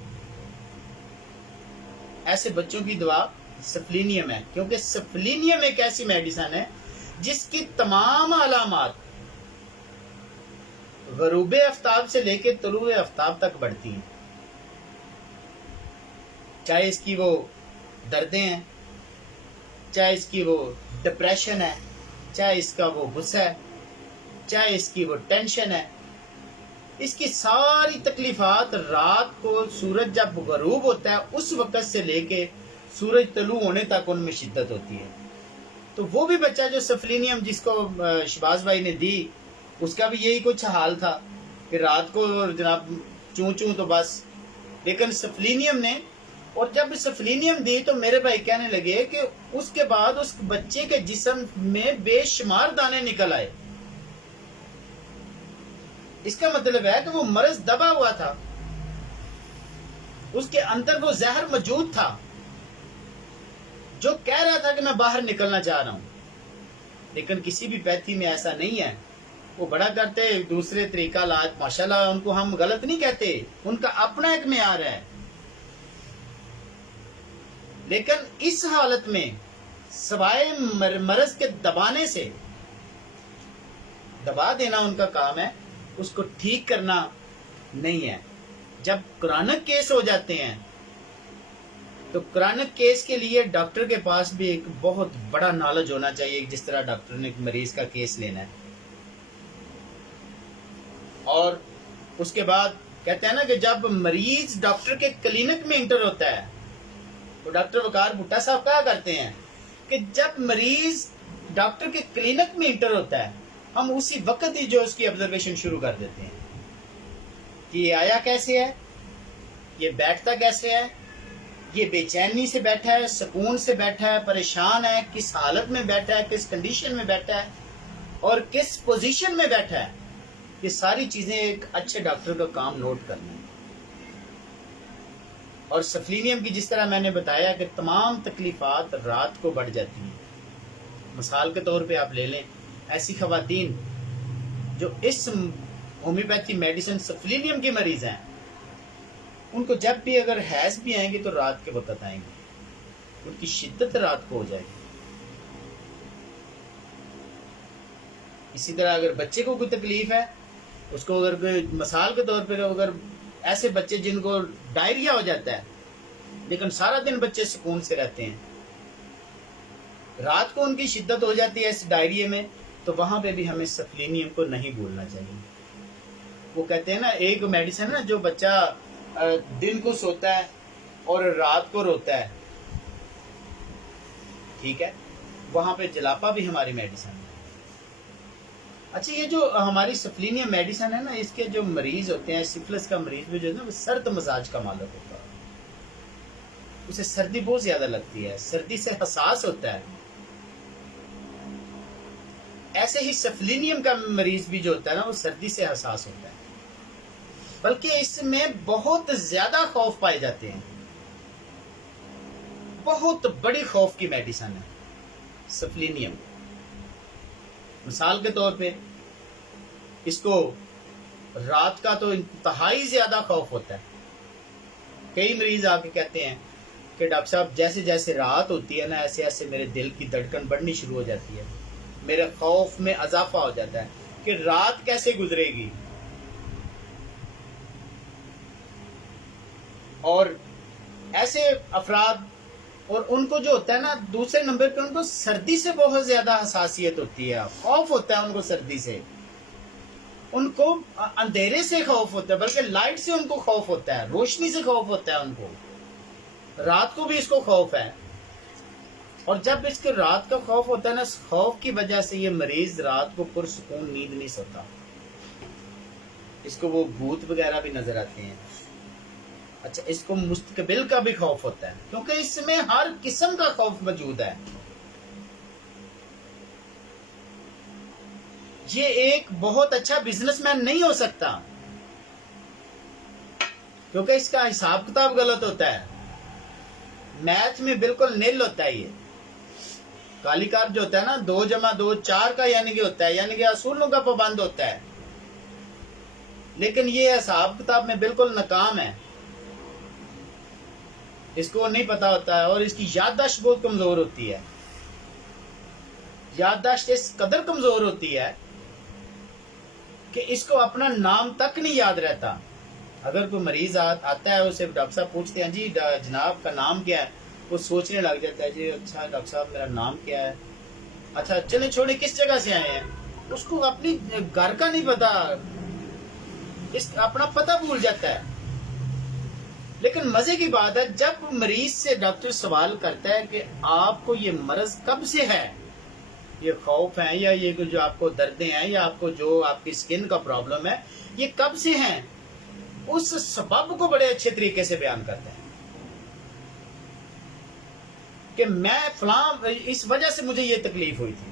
ایسے بچوں کی دعا سفلینیم ہے، کیونکہ سفلینیم ایک ایسی میڈیسن ہے جس کی تمام علامات غروب آفتاب سے لے کے طلوع آفتاب تک بڑھتی ہیں. چاہے اس کی وہ دردیں ہیں، چاہے اس کی وہ ڈپریشن ہے، چاہے اس کا وہ غصہ ہے، چاہے اس کی وہ ٹینشن ہے، اس کی ساری تکلیفات رات کو سورج جب غروب ہوتا ہے اس وقت سے لے کے سورج طلوع ہونے تک ان میں شدت ہوتی ہے. تو وہ بھی بچہ جو سفلینیم جس کو شہباز بھائی نے دی، اس کا بھی یہی کچھ حال تھا کہ رات کو جناب چوں تو بس. لیکن سفلینیم نے، اور جب سفلینیم دی تو میرے بھائی کہنے لگے کہ اس کے بعد اس بچے کے جسم میں بے شمار دانے نکل آئے. اس کا مطلب ہے کہ وہ مرض دبا ہوا تھا، اس کے اندر وہ زہر موجود تھا جو کہہ رہا تھا کہ میں باہر نکلنا چاہ رہا ہوں. لیکن کسی بھی پیتھی میں ایسا نہیں ہے. وہ بڑا کرتے دوسرے طریقہ علاج، ماشاءاللہ ان کو ہم غلط نہیں کہتے، ان کا اپنا ایک معیار ہے. لیکن اس حالت میں سوائے مرض کے دبانے سے، دبا دینا ان کا کام ہے، اس کو ٹھیک کرنا نہیں ہے. جب کرونک کیس ہو جاتے ہیں تو کرونک کیس کے لیے ڈاکٹر کے پاس بھی ایک بہت بڑا نالج ہونا چاہیے، جس طرح ڈاکٹر نے ایک مریض کا کیس لینا ہے. اور اس کے بعد کہتے ہیں نا کہ جب مریض ڈاکٹر کے کلینک میں انٹر ہوتا ہے تو ڈاکٹر وقار بھٹا صاحب کہا کرتے ہیں کہ جب مریض ڈاکٹر کے کلینک میں انٹر ہوتا ہے ہم اسی وقت ہی جو اس کی آبزرویشن شروع کر دیتے ہیں کہ یہ آیا کیسے ہے، یہ بیٹھتا کیسے ہے، یہ بے چینی سے بیٹھا ہے، سکون سے بیٹھا ہے، پریشان ہے، کس حالت میں بیٹھا ہے، کس کنڈیشن میں بیٹھا ہے اور کس پوزیشن میں بیٹھا ہے. یہ ساری چیزیں ایک اچھے ڈاکٹر کا کام نوٹ کرنا ہے. اور سفلینیم کی جس طرح میں نے بتایا کہ تمام تکلیفات رات کو بڑھ جاتی ہیں. مثال کے طور پہ آپ لے لیں ایسی خواتین جو اس ہومیوپیتھی میڈیسن سفلینیم کی مریض ہیں، ان کو جب بھی اگر حیض بھی آئیں گے تو رات کے وقت آئیں گے، ان کی شدت رات کو ہو جائے گی. اسی طرح اگر بچے کو کوئی تکلیف ہے، اس کو اگر کوئی مثال کے طور پہ اگر ایسے بچے جن کو ڈائریا ہو جاتا ہے لیکن سارا دن بچے سکون سے رہتے ہیں، رات کو ان کی شدت ہو جاتی ہے اس ڈائریے میں، تو وہاں پہ بھی ہمیں سفلینیم کو نہیں بھولنا چاہیے. وہ کہتے ہیں نا ایک میڈیسن ہے جو بچہ دن کو سوتا ہے اور رات کو روتا ہے، ٹھیک ہے، وہاں پہ جلاپا بھی ہماری میڈیسن ہے۔ اچھا یہ جو ہماری سفلینیم میڈیسن ہے نا، اس کے جو مریض ہوتے ہیں، سفلس کا مریض بھی جو ہے نا وہ سرد مزاج کا مالک ہوتا ہے، اسے سردی بہت زیادہ لگتی ہے، سردی سے حساس ہوتا ہے۔ ایسے ہی سفلینیم کا مریض بھی جو ہوتا ہے نا وہ سردی سے حساس ہوتا ہے، بلکہ اس میں بہت زیادہ خوف پائے جاتے ہیں، بہت بڑی خوف کی میڈیسن ہے سفلینیم۔ مثال کے طور پہ اس کو رات کا تو انتہائی زیادہ خوف ہوتا ہے۔ کئی مریض آ کے کہتے ہیں کہ ڈاکٹر صاحب جیسے جیسے رات ہوتی ہے نا ایسے ایسے میرے دل کی دھڑکن بڑھنی شروع ہو جاتی ہے، میرے خوف میں اضافہ ہو جاتا ہے کہ رات کیسے گزرے گی۔ اور ایسے افراد، اور ان کو جو ہوتا ہے نا دوسرے نمبر پہ ان کو سردی سے بہت زیادہ حساسیت ہوتی ہے، خوف ہوتا ہے ان کو سردی سے، ان کو اندھیرے سے خوف ہوتا ہے، بلکہ لائٹ سے ان کو خوف ہوتا ہے، روشنی سے خوف ہوتا ہے ان کو، رات کو بھی اس کو خوف ہے۔ اور جب اس کے رات کا خوف ہوتا ہے نا، اس خوف کی وجہ سے یہ مریض رات کو پرسکون نیند نہیں سوتا، اس کو وہ بھوت وغیرہ بھی نظر آتے ہیں۔ اچھا اس کو مستقبل کا بھی خوف ہوتا ہے، کیونکہ اس میں ہر قسم کا خوف موجود ہے۔ یہ ایک بہت اچھا بزنس مین نہیں ہو سکتا، کیونکہ اس کا حساب کتاب غلط ہوتا ہے، میتھ میں بالکل نیل ہوتا ہے۔ یہ کالی کار جو ہوتا ہے نا 2 + 2 4 کا یعنی کہ ہوتا ہے، یعنی کہ اصولوں کا پابند ہوتا ہے، لیکن یہ حساب کتاب میں بالکل ناکام ہے، اس کو نہیں پتا ہوتا ہے، اور اس کی یادداشت بہت کمزور ہوتی ہے۔ یادداشت اس قدر کمزور ہوتی ہے کہ اس کو اپنا نام تک نہیں یاد رہتا۔ اگر کوئی مریض آتا ہے، اسے ڈاکٹر صاحب پوچھتے ہیں جی جناب کا نام کیا ہے، وہ سوچنے لگ جاتا ہے جی اچھا ڈاکٹر صاحب میرا نام کیا ہے، اچھا چلیں چھوڑیں کس جگہ سے آئے ہیں، اس کو اپنی گھر کا نہیں پتا، اپنا پتہ بھول جاتا ہے۔ لیکن مزے کی بات ہے جب مریض سے ڈاکٹر سوال کرتا ہے کہ آپ کو یہ مرض کب سے ہے، یہ خوف ہیں یا یہ جو آپ کو دردیں ہیں یا آپ کو جو آپ کی سکن کا پرابلم ہے یہ کب سے ہیں، اس سبب کو بڑے اچھے طریقے سے بیان کرتے ہیں کہ میں فلاں اس وجہ سے مجھے یہ تکلیف ہوئی تھی،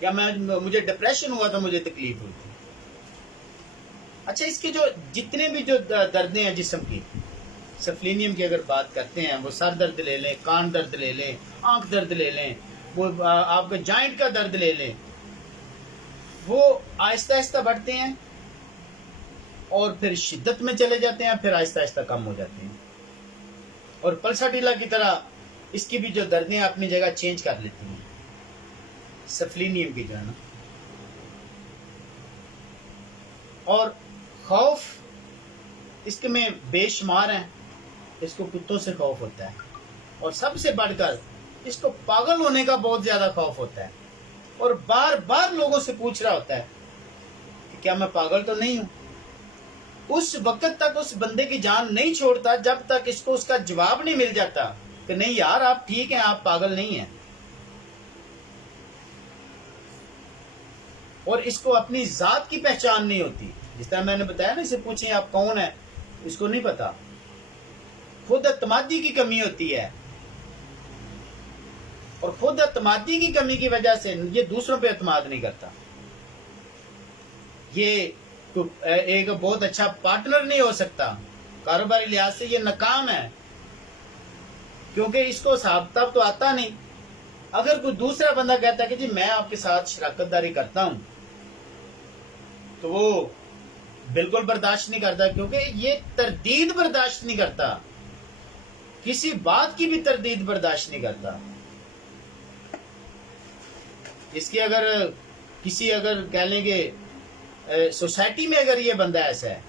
یا مجھے ڈپریشن ہوا تھا، مجھے تکلیف ہوئی تھی۔ اچھا اس کے جو جتنے بھی جو دردیں ہیں جسم کی، سفلینیم کی اگر بات کرتے ہیں، وہ سر درد لے لیں، کان درد لے لیں، آنکھ درد لے لیں، وہ آپ کے جوائنٹ کا درد لے لیں، وہ آہستہ آہستہ بڑھتے ہیں اور پھر شدت میں چلے جاتے ہیں، پھر آہستہ آہستہ کم ہو جاتے ہیں، اور پلسا ٹیلا کی طرح اس کی بھی جو دردیں اپنی جگہ چینج کر لیتی ہیں، سفلینیم کی جو ہے نا۔ اور خوف اس کے میں بے شمار ہیں، اس کو کتوں سے خوف ہوتا ہے، اور سب سے بڑھ کر اس کو پاگل ہونے کا بہت زیادہ خوف ہوتا ہے، اور بار بار لوگوں سے پوچھ رہا ہوتا ہے کہ کیا میں پاگل تو نہیں ہوں۔ اس وقت تک اس بندے کی جان نہیں چھوڑتا جب تک اس کو اس کا جواب نہیں مل جاتا کہ نہیں یار آپ ٹھیک ہیں، آپ پاگل نہیں ہیں۔ اور اس کو اپنی ذات کی پہچان نہیں ہوتی، جس طرح میں نے بتایا نا، اسے پوچھیں آپ کون ہیں، اس کو نہیں پتا۔ خود اعتمادی کی کمی ہوتی ہے، اور خود اعتمادی کی کمی کی وجہ سے یہ دوسروں پہ اعتماد نہیں کرتا، یہ ایک بہت اچھا پارٹنر نہیں ہو سکتا، کاروباری لحاظ سے یہ ناکام ہے، کیونکہ اس کو حساب کتاب تو آتا نہیں۔ اگر کوئی دوسرا بندہ کہتا ہے کہ جی میں آپ کے ساتھ شراکت داری کرتا ہوں، تو وہ بالکل برداشت نہیں کرتا، کیونکہ یہ تردید برداشت نہیں کرتا، کسی بات کی بھی تردید برداشت نہیں کرتا۔ اس کی اگر کسی اگر کہہ لیں کہ سوسائٹی میں اگر یہ بندہ ایسا ہے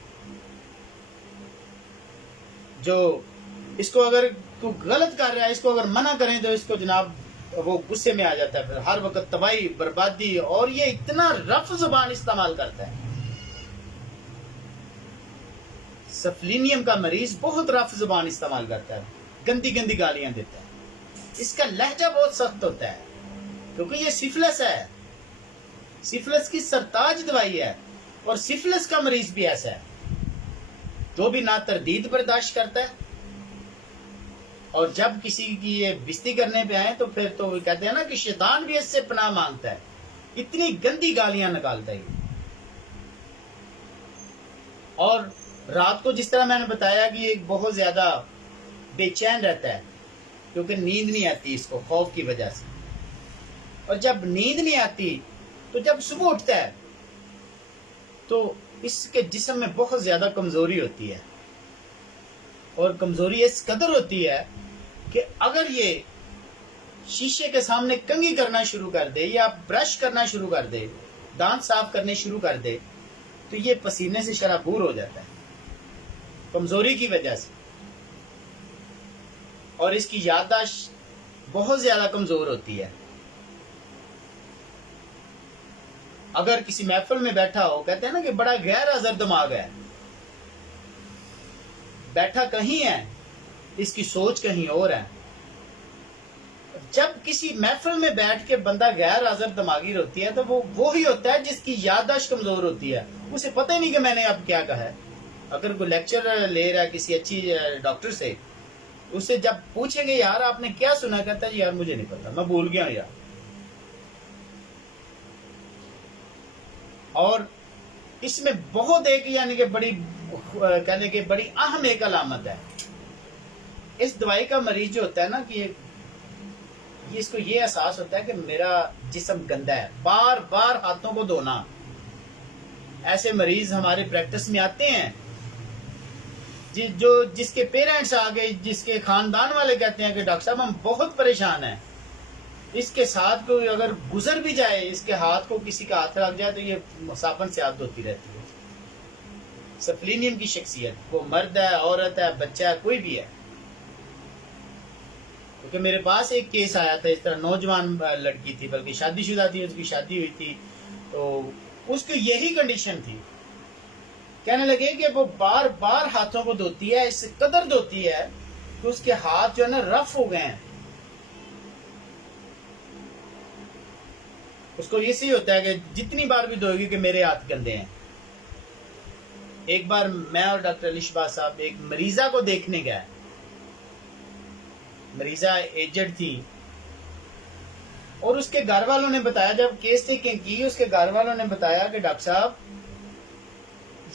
جو اس کو اگر کوئی غلط کر رہا ہے، اس کو اگر منع کریں تو اس کو جناب وہ غصے میں آ جاتا ہے، پھر ہر وقت تباہی بربادی، اور یہ اتنا رف زبان استعمال کرتا ہے۔ سفلینیم کا مریض بہت رف زبان استعمال کرتا ہے, گندی گندی گالیاں دیتا ہے, اس کا لہجہ بہت سخت ہوتا ہے کیونکہ یہ سفلس ہے, سفلس کی سرتاج دوائی ہے. اور سفلس کا مریض بھی ایسا ہے جو بھی نہ تردید برداشت کرتا ہے, اور جب کسی کی یہ بستی کرنے پہ آئے تو پھر تو کہتے ہیں نا کہ شیطان بھی اس سے پناہ مانگتا ہے, اتنی گندی گالیاں نکالتا ہے. اور رات کو جس طرح میں نے بتایا کہ یہ بہت زیادہ بے چین رہتا ہے کیونکہ نیند نہیں آتی اس کو خوف کی وجہ سے, اور جب نیند نہیں آتی تو جب صبح اٹھتا ہے تو اس کے جسم میں بہت زیادہ کمزوری ہوتی ہے, اور کمزوری اس قدر ہوتی ہے کہ اگر یہ شیشے کے سامنے کنگھی کرنا شروع کر دے یا برش کرنا شروع کر دے, دانت صاف کرنے شروع کر دے, تو یہ پسینے سے شرابور ہو جاتا ہے کمزوری کی وجہ سے. اور اس کی یادداشت بہت زیادہ کمزور ہوتی ہے. اگر کسی محفل میں بیٹھا ہو, کہتے ہیں نا کہ بڑا غیر حاضر دماغ ہے, بیٹھا کہیں ہے, اس کی سوچ کہیں اور ہے. جب کسی محفل میں بیٹھ کے بندہ غیر حاضر دماغی ہوتی ہے تو وہ وہی ہوتا ہے جس کی یادداشت کمزور ہوتی ہے, اسے پتہ ہی نہیں کہ میں نے اب کیا کہا ہے. اگر کوئی لیکچر لے رہا ہے کسی اچھی ڈاکٹر سے, اس سے جب پوچھیں گے یار آپ نے کیا سنا, کہتا ہے یار مجھے نہیں پتا, میں بھول گیا ہوں یار. اور اس میں بہت ایک یعنی کہ بڑی کہنے کہ بڑی اہم ایک علامت ہے. اس دوائی کا مریض جو ہوتا ہے نا کہ اس کو یہ احساس ہوتا ہے کہ میرا جسم گندا ہے, بار بار ہاتھوں کو دھونا. ایسے مریض ہمارے پریکٹس میں آتے ہیں جس کے پیرنٹس آ گئے, جس کے خاندان والے کہتے ہیں کہ ڈاکٹر صاحب ہم بہت پریشان ہیں, اس کے ساتھ کوئی اگر گزر بھی جائے, اس کے ہاتھ کو کسی کا ہاتھ لگ جائے تو یہ صابن سے ہاتھ دھوتی رہتی ہے. سفلینیم کی شخصیت, وہ مرد ہے, عورت ہے, بچہ ہے, کوئی بھی ہے. کیونکہ میرے پاس ایک کیس آیا تھا, اس طرح نوجوان لڑکی تھی, بلکہ شادی شدہ تھی, اس کی شادی ہوئی تھی, تو اس کی یہی کنڈیشن تھی. کہنے لگے کہ وہ بار بار ہاتھوں کو دھوتی ہے, اس سے قدر دھوتی ہے کہ اس کے ہاتھ جو ہے نا رف ہو گئے ہیں. اس کو یہ سی ہوتا ہے کہ جتنی بار بھی دھوئے گی کہ میرے ہاتھ گندے ہیں. ایک بار میں اور ڈاکٹر علی شباز صاحب ایک مریضہ کو دیکھنے گئے. مریضہ ایجڈ تھی, اور اس کے گھر والوں نے بتایا, جب کیس ٹیکنگ کی اس کے گھر والوں نے بتایا کہ ڈاکٹر صاحب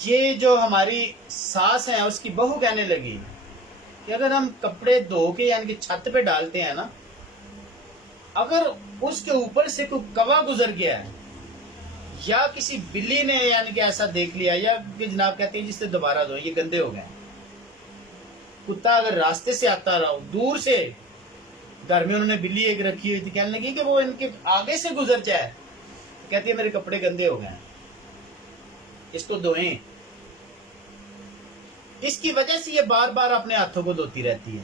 یہ جو ہماری ساس ہے اس کی بہو کہنے لگی کہ اگر ہم کپڑے دھو کے یعنی کہ چھت پہ ڈالتے ہیں نا, اگر اس کے اوپر سے کوئی کوا گزر گیا ہے یا کسی بلی نے یعنی کہ ایسا دیکھ لیا, یا کہ جناب کہتے ہیں جس سے دوبارہ دھو, یہ گندے ہو گئے. کتا اگر راستے سے آتا رہا دور سے, گھر میں انہوں نے بلی ایک رکھی ہوئی تھی, کہنے لگی کہ وہ ان کے آگے سے گزر جائے, کہتی ہے میرے کپڑے گندے ہو گئے ہیں, اس کو دھوئیں. اس کی وجہ سے یہ بار بار اپنے ہاتھوں کو دھوتی رہتی ہے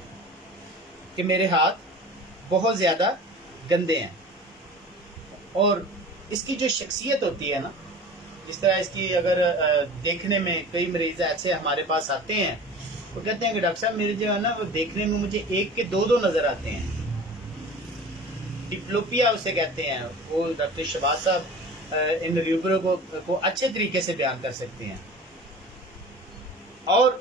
کہ میرے ہاتھ بہت زیادہ گندے ہیں. اور اس کی جو شخصیت ہوتی ہے نا, جس طرح اس کی اگر دیکھنے میں کئی مریض ایسے ہمارے پاس آتے ہیں, وہ کہتے ہیں کہ ڈاکٹر صاحب میرے جو ہے نا وہ دیکھنے میں مجھے ایک کے دو نظر آتے ہیں. ڈپلوپیا اسے کہتے ہیں. وہ ڈاکٹر شباز صاحب ان ریوبرو کو اچھے طریقے سے بیان کر سکتے ہیں. اور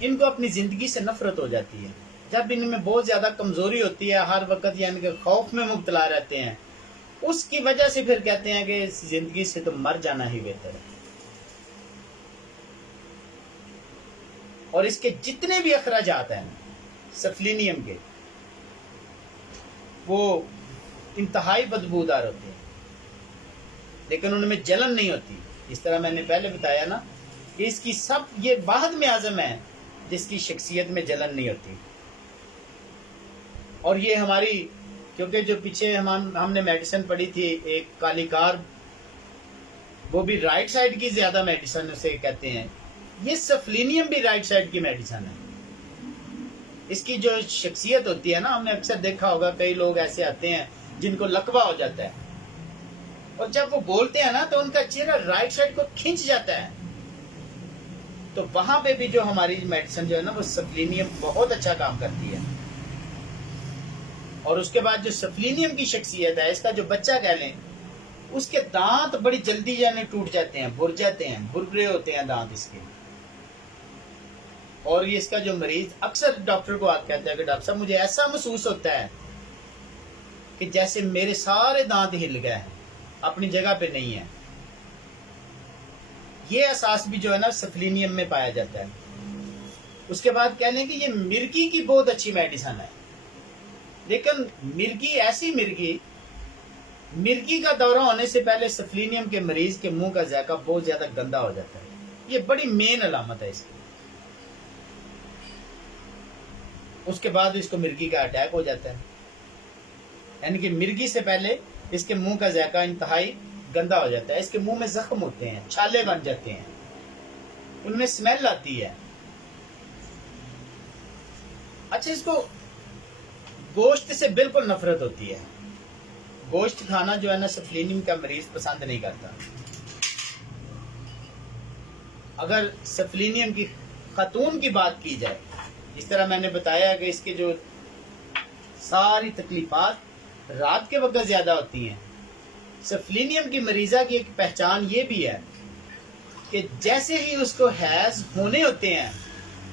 ان کو اپنی زندگی سے نفرت ہو جاتی ہے. جب ان میں بہت زیادہ کمزوری ہوتی ہے, ہر وقت یعنی کہ خوف میں مبتلا رہتے ہیں, اس کی وجہ سے پھر کہتے ہیں کہ اس زندگی سے تو مر جانا ہی بہتر ہے. اور اس کے جتنے بھی اخراجات ہیں سفلینیم کے, وہ انتہائی بدبودار ہوتے ہیں, لیکن ان میں جلن نہیں ہوتی. اس طرح میں نے پہلے بتایا نا کہ اس کی سب یہ واحد میں اعظم ہے جس کی شخصیت میں جلن نہیں ہوتی. اور یہ ہماری, کیونکہ جو پیچھے ہم نے میڈیسن پڑھی تھی ایک کالی کار, وہ بھی رائٹ سائڈ کی زیادہ میڈیسن اسے کہتے ہیں, یہ سفلینیم بھی رائٹ سائڈ کی میڈیسن ہے. اس کی جو شخصیت ہوتی ہے نا, ہم نے اکثر دیکھا ہوگا کئی لوگ ایسے آتے ہیں جن کو لقوہ ہو جاتا ہے, اور جب وہ بولتے ہیں نا تو ان کا چہرہ رائٹ سائڈ کو کھنچ جاتا ہے. تو وہاں پہ بھی جو ہماری میڈیسن جو ہے نا وہ سفلینیم بہت اچھا کام کرتی ہے. اور اس کے بعد جو سفلینیم کی شخصیت ہے، اس کا جو بچہ کہہ لیں، اس کے دانت بڑی جلدی یعنی ٹوٹ جاتے ہیں، بھر جاتے ہیں، بھربھرے ہوتے ہیں دانت اس کے. اور یہ اس کا جو مریض اکثر ڈاکٹر کو آپ کہتے ہیں کہ ڈاکٹر صاحب مجھے ایسا محسوس ہوتا ہے کہ جیسے میرے سارے دانت ہل گئے ہیں، اپنی جگہ پہ نہیں ہے. یہ احساس بھی جو ہے نا سفلینیم میں پایا جاتا ہے. اس کے بعد کہہ لیں کہ یہ مرگی کی بہت اچھی میڈیسن ہے، لیکن مرگی ایسی مرگی کا دورہ ہونے سے پہلے سفلینیم کے مریض کے منہ کا ذائقہ بہت زیادہ گندا ہو جاتا ہے. یہ بڑی مین علامت ہے اس کی. اس کے بعد اس کو مرگی کا اٹیک ہو جاتا ہے، یعنی کہ مرگی سے پہلے اس کے منہ کا ذائقہ انتہائی گندا ہو جاتا ہے. اس کے منہ میں زخم ہوتے ہیں، چھالے بن جاتے ہیں، ان میں اسمیل آتی ہے. اچھا، اس کو گوشت سے بالکل نفرت ہوتی ہے. گوشت کھانا جو ہے نا سفلینیم کا مریض پسند نہیں کرتا. اگر سفلینیم کی خاتون کی بات کی جائے، جس طرح میں نے بتایا کہ اس کے جو ساری تکلیفات رات کے وقت زیادہ ہوتی ہیں، سفلینیم کی مریضہ کی ایک پہچان یہ بھی ہے کہ جیسے ہی اس کو حیض ہونے ہوتے ہیں،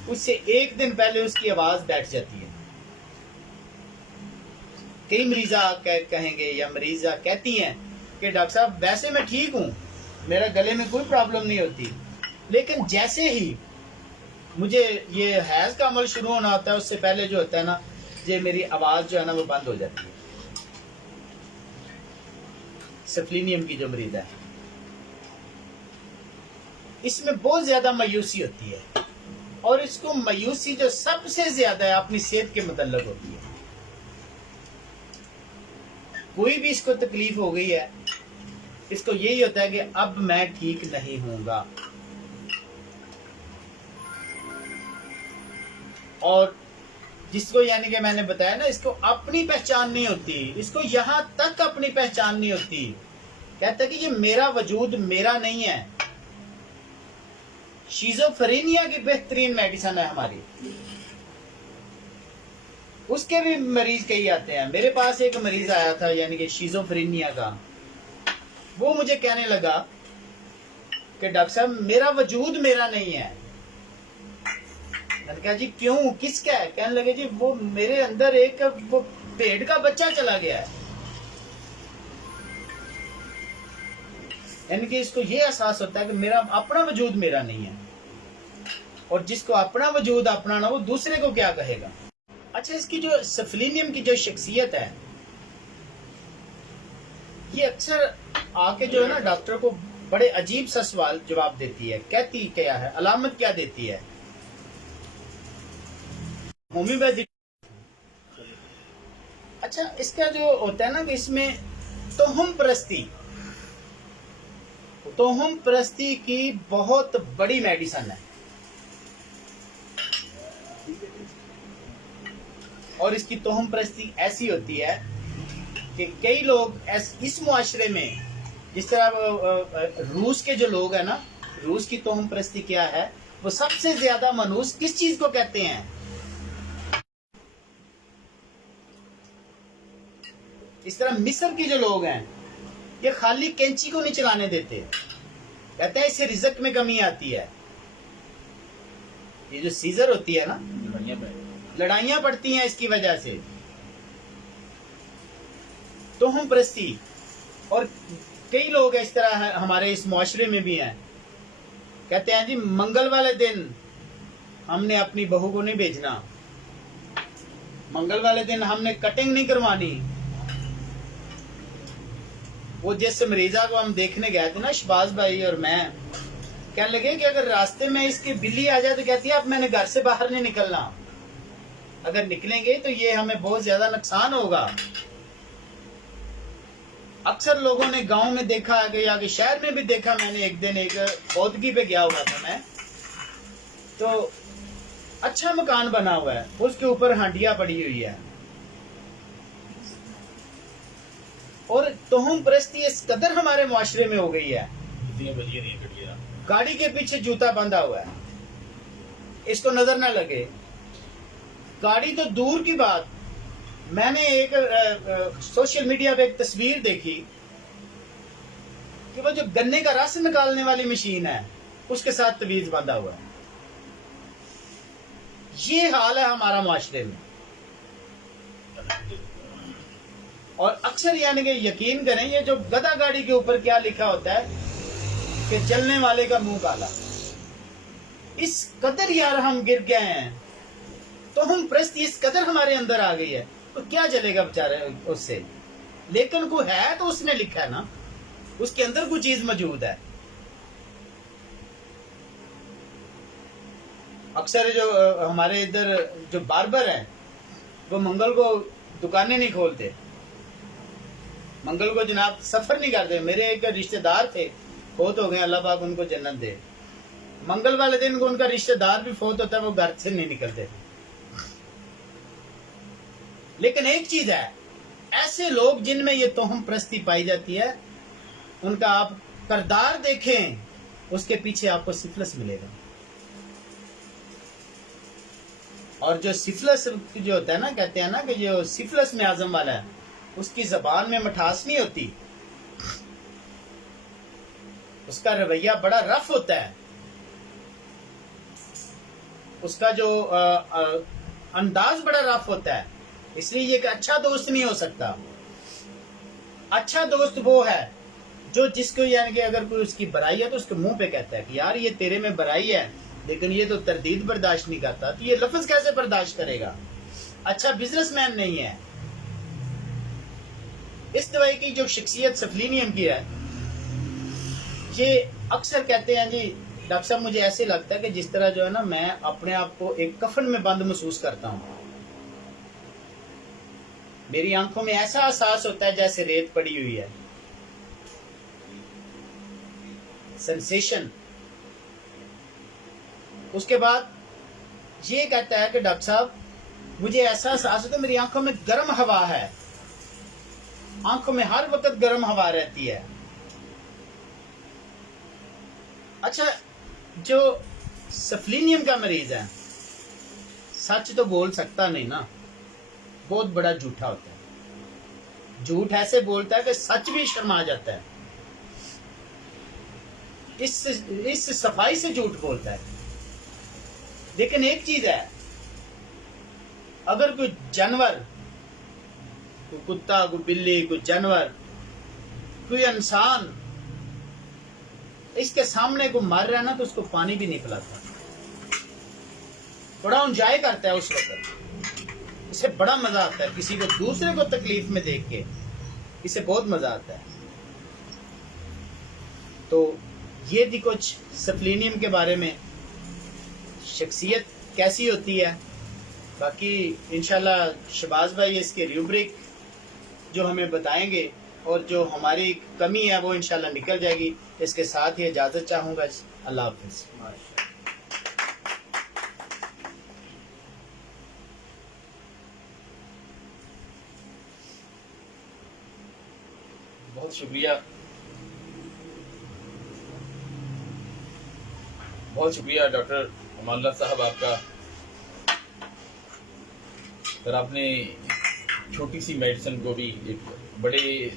اس سے ایک دن پہلے اس کی آواز بیٹھ جاتی ہے. کئی مریضہ کہیں گے یا مریضہ کہتی ہیں کہ ڈاکٹر صاحب ویسے میں ٹھیک ہوں، میرا گلے میں کوئی پرابلم نہیں ہوتی، لیکن جیسے ہی مجھے یہ حیض کا عمل شروع ہونا ہوتا ہے، اس سے پہلے جو ہوتا ہے نا، یہ میری آواز جو ہے نا وہ بند ہو جاتی ہے. سفلینیم کی جو مریض ہے، اس میں بہت زیادہ مایوسی ہوتی ہے، اور اس کو مایوسی جو سب سے زیادہ ہے اپنی صحت کے متعلق ہوتی ہے. کوئی بھی اس کو تکلیف ہو گئی ہے، اس کو یہی ہوتا ہے کہ اب میں ٹھیک نہیں ہوں گا. اور جس کو یعنی کہ میں نے بتایا نا، اس کو اپنی پہچان نہیں ہوتی، اس کو یہاں تک اپنی پہچان نہیں ہوتی، کہتا ہے کہ یہ میرا وجود میرا نہیں ہے. شیزوفرینیا کی بہترین میڈیسن ہے ہماری. اس کے بھی مریض کئی آتے ہیں. میرے پاس ایک مریض آیا تھا یعنی کہ شیزوفرینیا کا. وہ مجھے کہنے لگا کہ ڈاکٹر صاحب میرا وجود میرا نہیں ہے. میں نے کہا جی کیوں، کس کا ہے؟ کہنے لگے جی وہ میرے اندر ایک وہ پیڑ کا بچہ چلا گیا ہے. یعنی کہ اس کو یہ احساس ہوتا ہے کہ میرا اپنا وجود میرا نہیں ہے، اور جس کو اپنا وجود اپنا نہ، وہ دوسرے کو کیا کہے گا. اچھا، اس کی جو سفلینیم کی جو شخصیت ہے، یہ اکثر آ کے جو ہے نا ڈاکٹر کو بڑے عجیب سا سوال جواب دیتی ہے. کہتی کیا ہے، علامت کیا دیتی ہے؟ ہومیوپیتھی. اچھا، اس کا جو ہوتا ہے نا کہ اس میں توہم پرستی کی بہت بڑی میڈیسن ہے. اور اس کی توہم پرستی ایسی ہوتی ہے کہ کئی لوگ اس معاشرے میں، جس طرح روس کے جو لوگ ہیں نا، روس کی توہم پرستی کیا ہے، وہ سب سے زیادہ منحوس کس چیز کو کہتے ہیں؟ اس طرح مصر کے جو لوگ ہیں، یہ خالی کینچی کو نہیں چلانے دیتے، کہتے ہیں اس سے رزق میں کمی آتی ہے. یہ جو سیزر ہوتی ہے نا، لڑائیاں پڑتی ہیں اس کی وجہ سے. توہم پرستی. اور کئی لوگ اس طرح ہمارے اس معاشرے میں بھی ہیں، کہتے ہیں جی منگل والے دن ہم نے اپنی بہو کو نہیں بھیجنا، منگل والے دن ہم نے کٹنگ نہیں کروانی. وہ جس مریضہ کو ہم دیکھنے گئے تھے نا، شباز بھائی اور میں، کہنے لگے کہ اگر راستے میں اس کی بلی آ جائے تو کہتی ہے اب میں نے گھر سے باہر نہیں نکلنا، اگر نکلیں گے تو یہ ہمیں بہت زیادہ نقصان ہوگا. اکثر لوگوں نے گاؤں میں دیکھا ہے یا کہ شہر میں بھی دیکھا. میں نے ایک دن ایک پودگی پہ گیا ہوا تھا میں، تو اچھا مکان بنا ہوا ہے، اس کے اوپر ہانڈیاں پڑی ہوئی ہے، اور توہم پرستی اس قدر ہمارے معاشرے میں ہو گئی ہے. گاڑی کے پیچھے جوتا بندھا ہوا ہے، اس کو نظر نہ لگے. گاڑی تو دور کی بات، میں نے ایک سوشل میڈیا پہ ایک تصویر دیکھی کہ وہ جو گنے کا رس نکالنے والی مشین ہے اس کے ساتھ تویز باندھا ہوا ہے. یہ حال ہے ہمارا معاشرے میں. اور اکثر یعنی کہ یقین کریں یہ جو گدھا گاڑی کے اوپر کیا لکھا ہوتا ہے کہ چلنے والے کا منہ کالا. اس قدر یار ہم گر گئے ہیں، تو ہم پرستی اس قدر ہمارے اندر آ گئی ہے، تو کیا چلے گا بیچارے اس سے. لیکن کوئی ہے تو اس نے لکھا ہے نا، اس کے اندر کوئی چیز موجود ہے. اکثر جو ہمارے ادھر جو باربر ہیں وہ منگل کو دکانیں نہیں کھولتے، منگل کو جناب سفر نہیں کرتے. میرے ایک رشتہ دار تھے، فوت ہو گئے، اللہ پاک ان کو جنت دے. منگل والے دن کو ان کا رشتہ دار بھی فوت ہوتا ہے، وہ گھر سے نہیں نکلتے. لیکن ایک چیز ہے، ایسے لوگ جن میں یہ توہم پرستی پائی جاتی ہے، ان کا آپ کردار دیکھیں، اس کے پیچھے آپ کو سفلس ملے گا. اور جو سفلس جو ہوتا ہے نا، کہتے ہیں نا کہ جو سفلس میں اعظم والا ہے اس کی زبان میں مٹھاس نہیں ہوتی، اس کا رویہ بڑا رف ہوتا ہے، اس کا جو انداز بڑا رف ہوتا ہے. اس لیے یہ ایک اچھا دوست نہیں ہو سکتا. اچھا دوست وہ ہے جو جس کو یعنی کہ اگر کوئی اس کی برائی ہے تو اس کے منہ پہ کہتا ہے کہ یار یہ تیرے میں برائی ہے، لیکن یہ تو تردید برداشت نہیں کرتا، تو یہ لفظ کیسے برداشت کرے گا. اچھا بزنس مین نہیں ہے. اس طرح کی جو شخصیت سفلینیم کی ہے، یہ اکثر کہتے ہیں جی ڈاکٹر صاحب مجھے ایسے لگتا ہے کہ جس طرح جو ہے نا میں اپنے آپ کو ایک کفن میں بند محسوس کرتا ہوں، میری آنکھوں میں ایسا احساس ہوتا ہے جیسے ریت پڑی ہوئی ہے. سینسیشن. اس کے بعد یہ کہتا ہے کہ ڈاکٹر صاحب مجھے ایسا احساس ہوتا ہے میری آنکھوں میں گرم ہوا ہے، آنکھوں میں ہر وقت گرم ہوا رہتی ہے. اچھا جو سفلینیم کا مریض ہے سچ تو بول سکتا نہیں نا، بہت بڑا جھوٹا ہوتا ہے. جھوٹ ایسے بولتا ہے کہ سچ بھی شرما جاتا ہے. اس صفائی سے جھوٹ بولتا ہے. لیکن ایک چیز ہے، اگر کوئی جانور، کوئی کتا، کوئی بلی، کوئی جانور، کوئی انسان اس کے سامنے کو مر رہا ہے نا تو اس کو پانی بھی نہیں پلاتا، بڑا انجوائے کرتا ہے اس وقت، اسے بڑا مزہ آتا ہے. کسی کو دوسرے کو تکلیف میں دیکھ کے اسے بہت مزہ آتا ہے. تو یہ تھی کچھ سفلینیم کے بارے میں، شخصیت کیسی ہوتی ہے. باقی انشاءاللہ شہباز بھائی اس کے ریوبرک جو ہمیں بتائیں گے اور جو ہماری کمی ہے وہ انشاءاللہ نکل جائے گی. اس کے ساتھ ہی اجازت چاہوں گا. اللہ حافظ. بہت شکریہ، بہت شکریہ ڈاکٹر امان اللہ صاحب آپ کا. سر آپ نے چھوٹی سی میڈیسن کو بھی ایک بڑے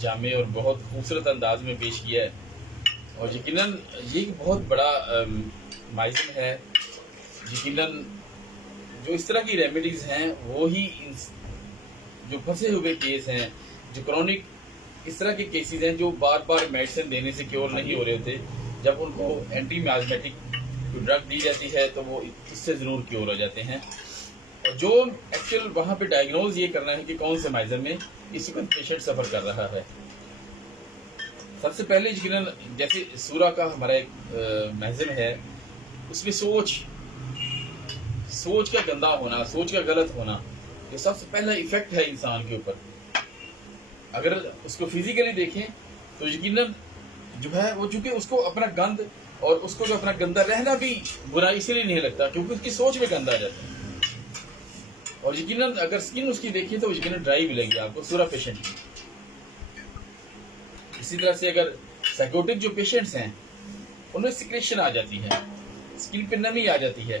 جامع اور بہت خوبصورت انداز میں پیش کیا ہے، اور یقیناً یہ ایک بہت بڑا مائزن ہے. یقیناً جو اس طرح کی ریمیڈیز ہیں وہی جو پھنسے ہوئے کیس ہیں، جو کرونک اس طرح کے کیسز ہیں جو بار بار میڈیسن دینے سے کیور نہیں ہو رہے ہوتے، جب ان کو اینٹی میازمیٹک ڈرگ دی جاتی ہے تو وہ اس سے ضرور کیور ہو جاتے ہیں. اور جو ایکچوئل وہاں پہ ڈائگنوز یہ کرنا ہے کہ کون سے مائزن میں اس وقت پیشنٹ سفر کر رہا ہے. سب سے پہلے یقیناً جیسے سورہ کا ہمارا ایک محزن ہے، اس میں سوچ کا گندا ہونا، سوچ کا غلط ہونا، یہ سب سے پہلا ایفیکٹ ہے انسان کے اوپر. اگر اس کو فزیکلی دیکھیں تو یقیناً جو ہے وہ چونکہ اس کو اپنا گند اور اس کو جو اپنا گندا رہنا بھی برا اسی لیے نہیں لگتا کیونکہ اس کی سوچ میں گندا جاتا ہے. اور یقیناً اگر سکن اس کی دیکھیں تو یقیناً ڈرائی ملے گی آپ کو سورہ پیشنٹ کی. اسی طرح سے اگر سائیکوٹک جو پیشنٹس ہیں ان میں سیکریشن آ جاتی ہے، سکن پہ نمی آ جاتی ہے،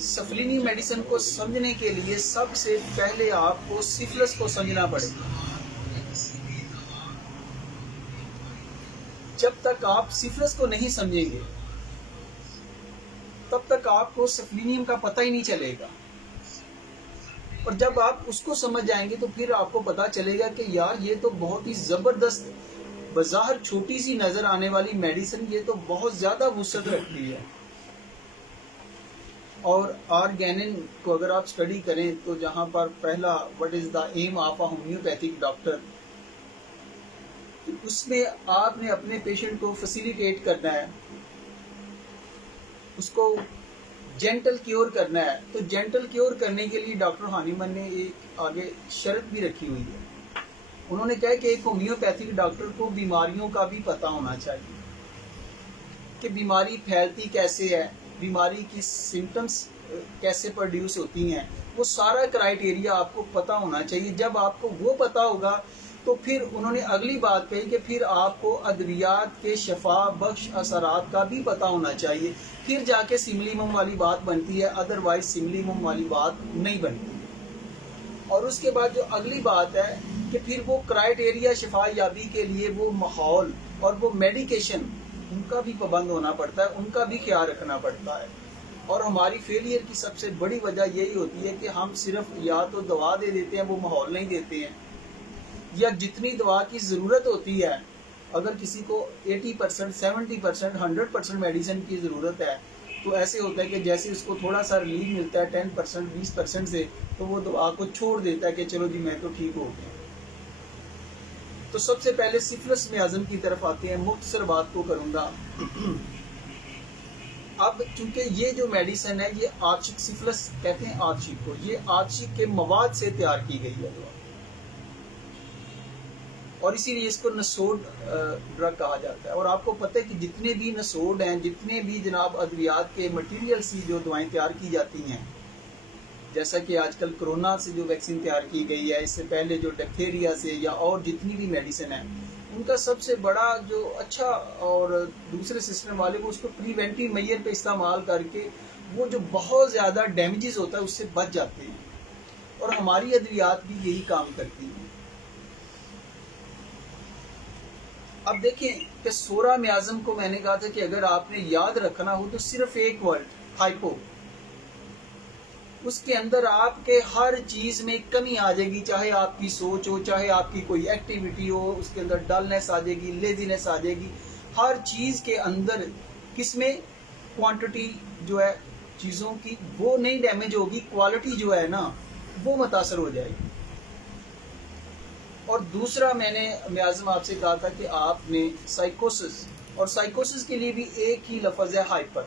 سفلینی میڈیسن کو سمجھنے کے لیے سب سے پہلے آپ کو سفلس کو سمجھنا پڑے گا. جب تک آپ سفلس کو نہیں سمجھیں گے تب تک آپ کو سفلینیم کا پتہ ہی نہیں چلے گا. اور جب آپ اس کو سمجھ جائیں گے تو پھر آپ کو پتا چلے گا کہ یار یہ تو بہت ہی زبردست، بظاہر چھوٹی سی نظر آنے والی میڈیسن یہ تو بہت زیادہ وسعت رکھتی ہے. اور آرگینن کو اگر آپ اسٹڈی کریں تو جہاں پر پہلا what is the aim of a homeopathic doctor, اس میں آپ نے اپنے پیشنٹ کو فیسیلیٹیٹ کرنا ہے، اس کو جینٹل کیور کرنا ہے. تو جینٹل کیور کرنے کے لیے ڈاکٹر ہانیمن نے ایک آگے شرط بھی رکھی ہوئی ہے. انہوں نے کہا کہ ایک ہومیوپیتھک ڈاکٹر کو بیماریوں کا بھی پتہ ہونا چاہیے کہ بیماری پھیلتی کیسے ہے، بیماری کی سمٹمز کیسے پروڈیوس ہوتی ہیں، وہ سارا کرائیٹیریا آپ کو پتہ ہونا چاہیے. جب آپ کو وہ پتہ ہوگا تو پھر انہوں نے اگلی بات کہی کہ پھر آپ کو ادویات کے شفا بخش اثرات کا بھی پتہ ہونا چاہیے. پھر جا کے سملیمم والی بات بنتی ہے، ادروائز سملیمم والی بات نہیں بنتی. اور اس کے بعد جو اگلی بات ہے کہ پھر وہ کرائیٹیریا شفا یابی کے لیے وہ ماحول اور وہ میڈیکیشن ان کا بھی پابند ہونا پڑتا ہے، ان کا بھی خیال رکھنا پڑتا ہے. اور ہماری فیلئر کی سب سے بڑی وجہ یہی ہوتی ہے کہ ہم صرف یا تو دوا دے دیتے ہیں، وہ ماحول نہیں دیتے ہیں، یا جتنی دوا کی ضرورت ہوتی ہے اگر کسی کو 80%، 70%، 100% میڈیسن کی ضرورت ہے تو ایسے ہوتا ہے کہ جیسے اس کو تھوڑا سا ریلیف ملتا ہے 10%، 20% سے، تو وہ دوا کو چھوڑ دیتا ہے کہ چلو جی میں تو ٹھیک ہو گیا. تو سب سے پہلے سفلس میازم کی طرف آتے ہیں. مختصر بات کو کروں گا. اب چونکہ یہ جو میڈیسن ہے یہ آرچک، سفلس کہتے ہیں آرچک کو، یہ آرچک کے مواد سے تیار کی گئی ہے دوا، اور اسی لیے اس کو نسوڈ ڈرگ کہا جاتا ہے. اور آپ کو پتہ ہے کہ جتنے بھی نسوڈ ہیں، جتنے بھی جناب ادویات کے مٹیریل سے جو دوائیں تیار کی جاتی ہیں، جیسا کہ آج کل کرونا سے جو ویکسین تیار کی گئی ہے، اس سے پہلے جو ڈپتھیریا سے یا اور جتنی بھی میڈیسن ہیں، ان کا سب سے بڑا جو اچھا اور دوسرے سسٹم والے وہ اس کو پریونٹیو میئر پہ استعمال کر کے وہ جو بہت زیادہ ڈیمیجز ہوتا ہے اس سے بچ جاتے ہیں. اور ہماری ادویات بھی یہی کام کرتی ہیں. اب دیکھیں کہ سورا میازم کو میں نے کہا تھا کہ اگر آپ نے یاد رکھنا ہو تو صرف ایک ورڈ، ہائپو. اس کے اندر آپ کے ہر چیز میں کمی آ جائے گی، چاہے آپ کی سوچ ہو، چاہے آپ کی کوئی ایکٹیویٹی ہو، اس کے اندر ڈلنس آ جائے گی، لیزینس آ جائے گی. ہر چیز کے اندر کس میں کوانٹٹی جو ہے چیزوں کی وہ نہیں ڈیمیج ہوگی، کوالٹی جو ہے نا وہ متاثر ہو جائے گی. اور دوسرا میں نے میازم آپ سے کہا تھا کہ آپ نے سائیکوسس، اور سائیکوسس کے لیے بھی ایک ہی لفظ ہے ہائپر،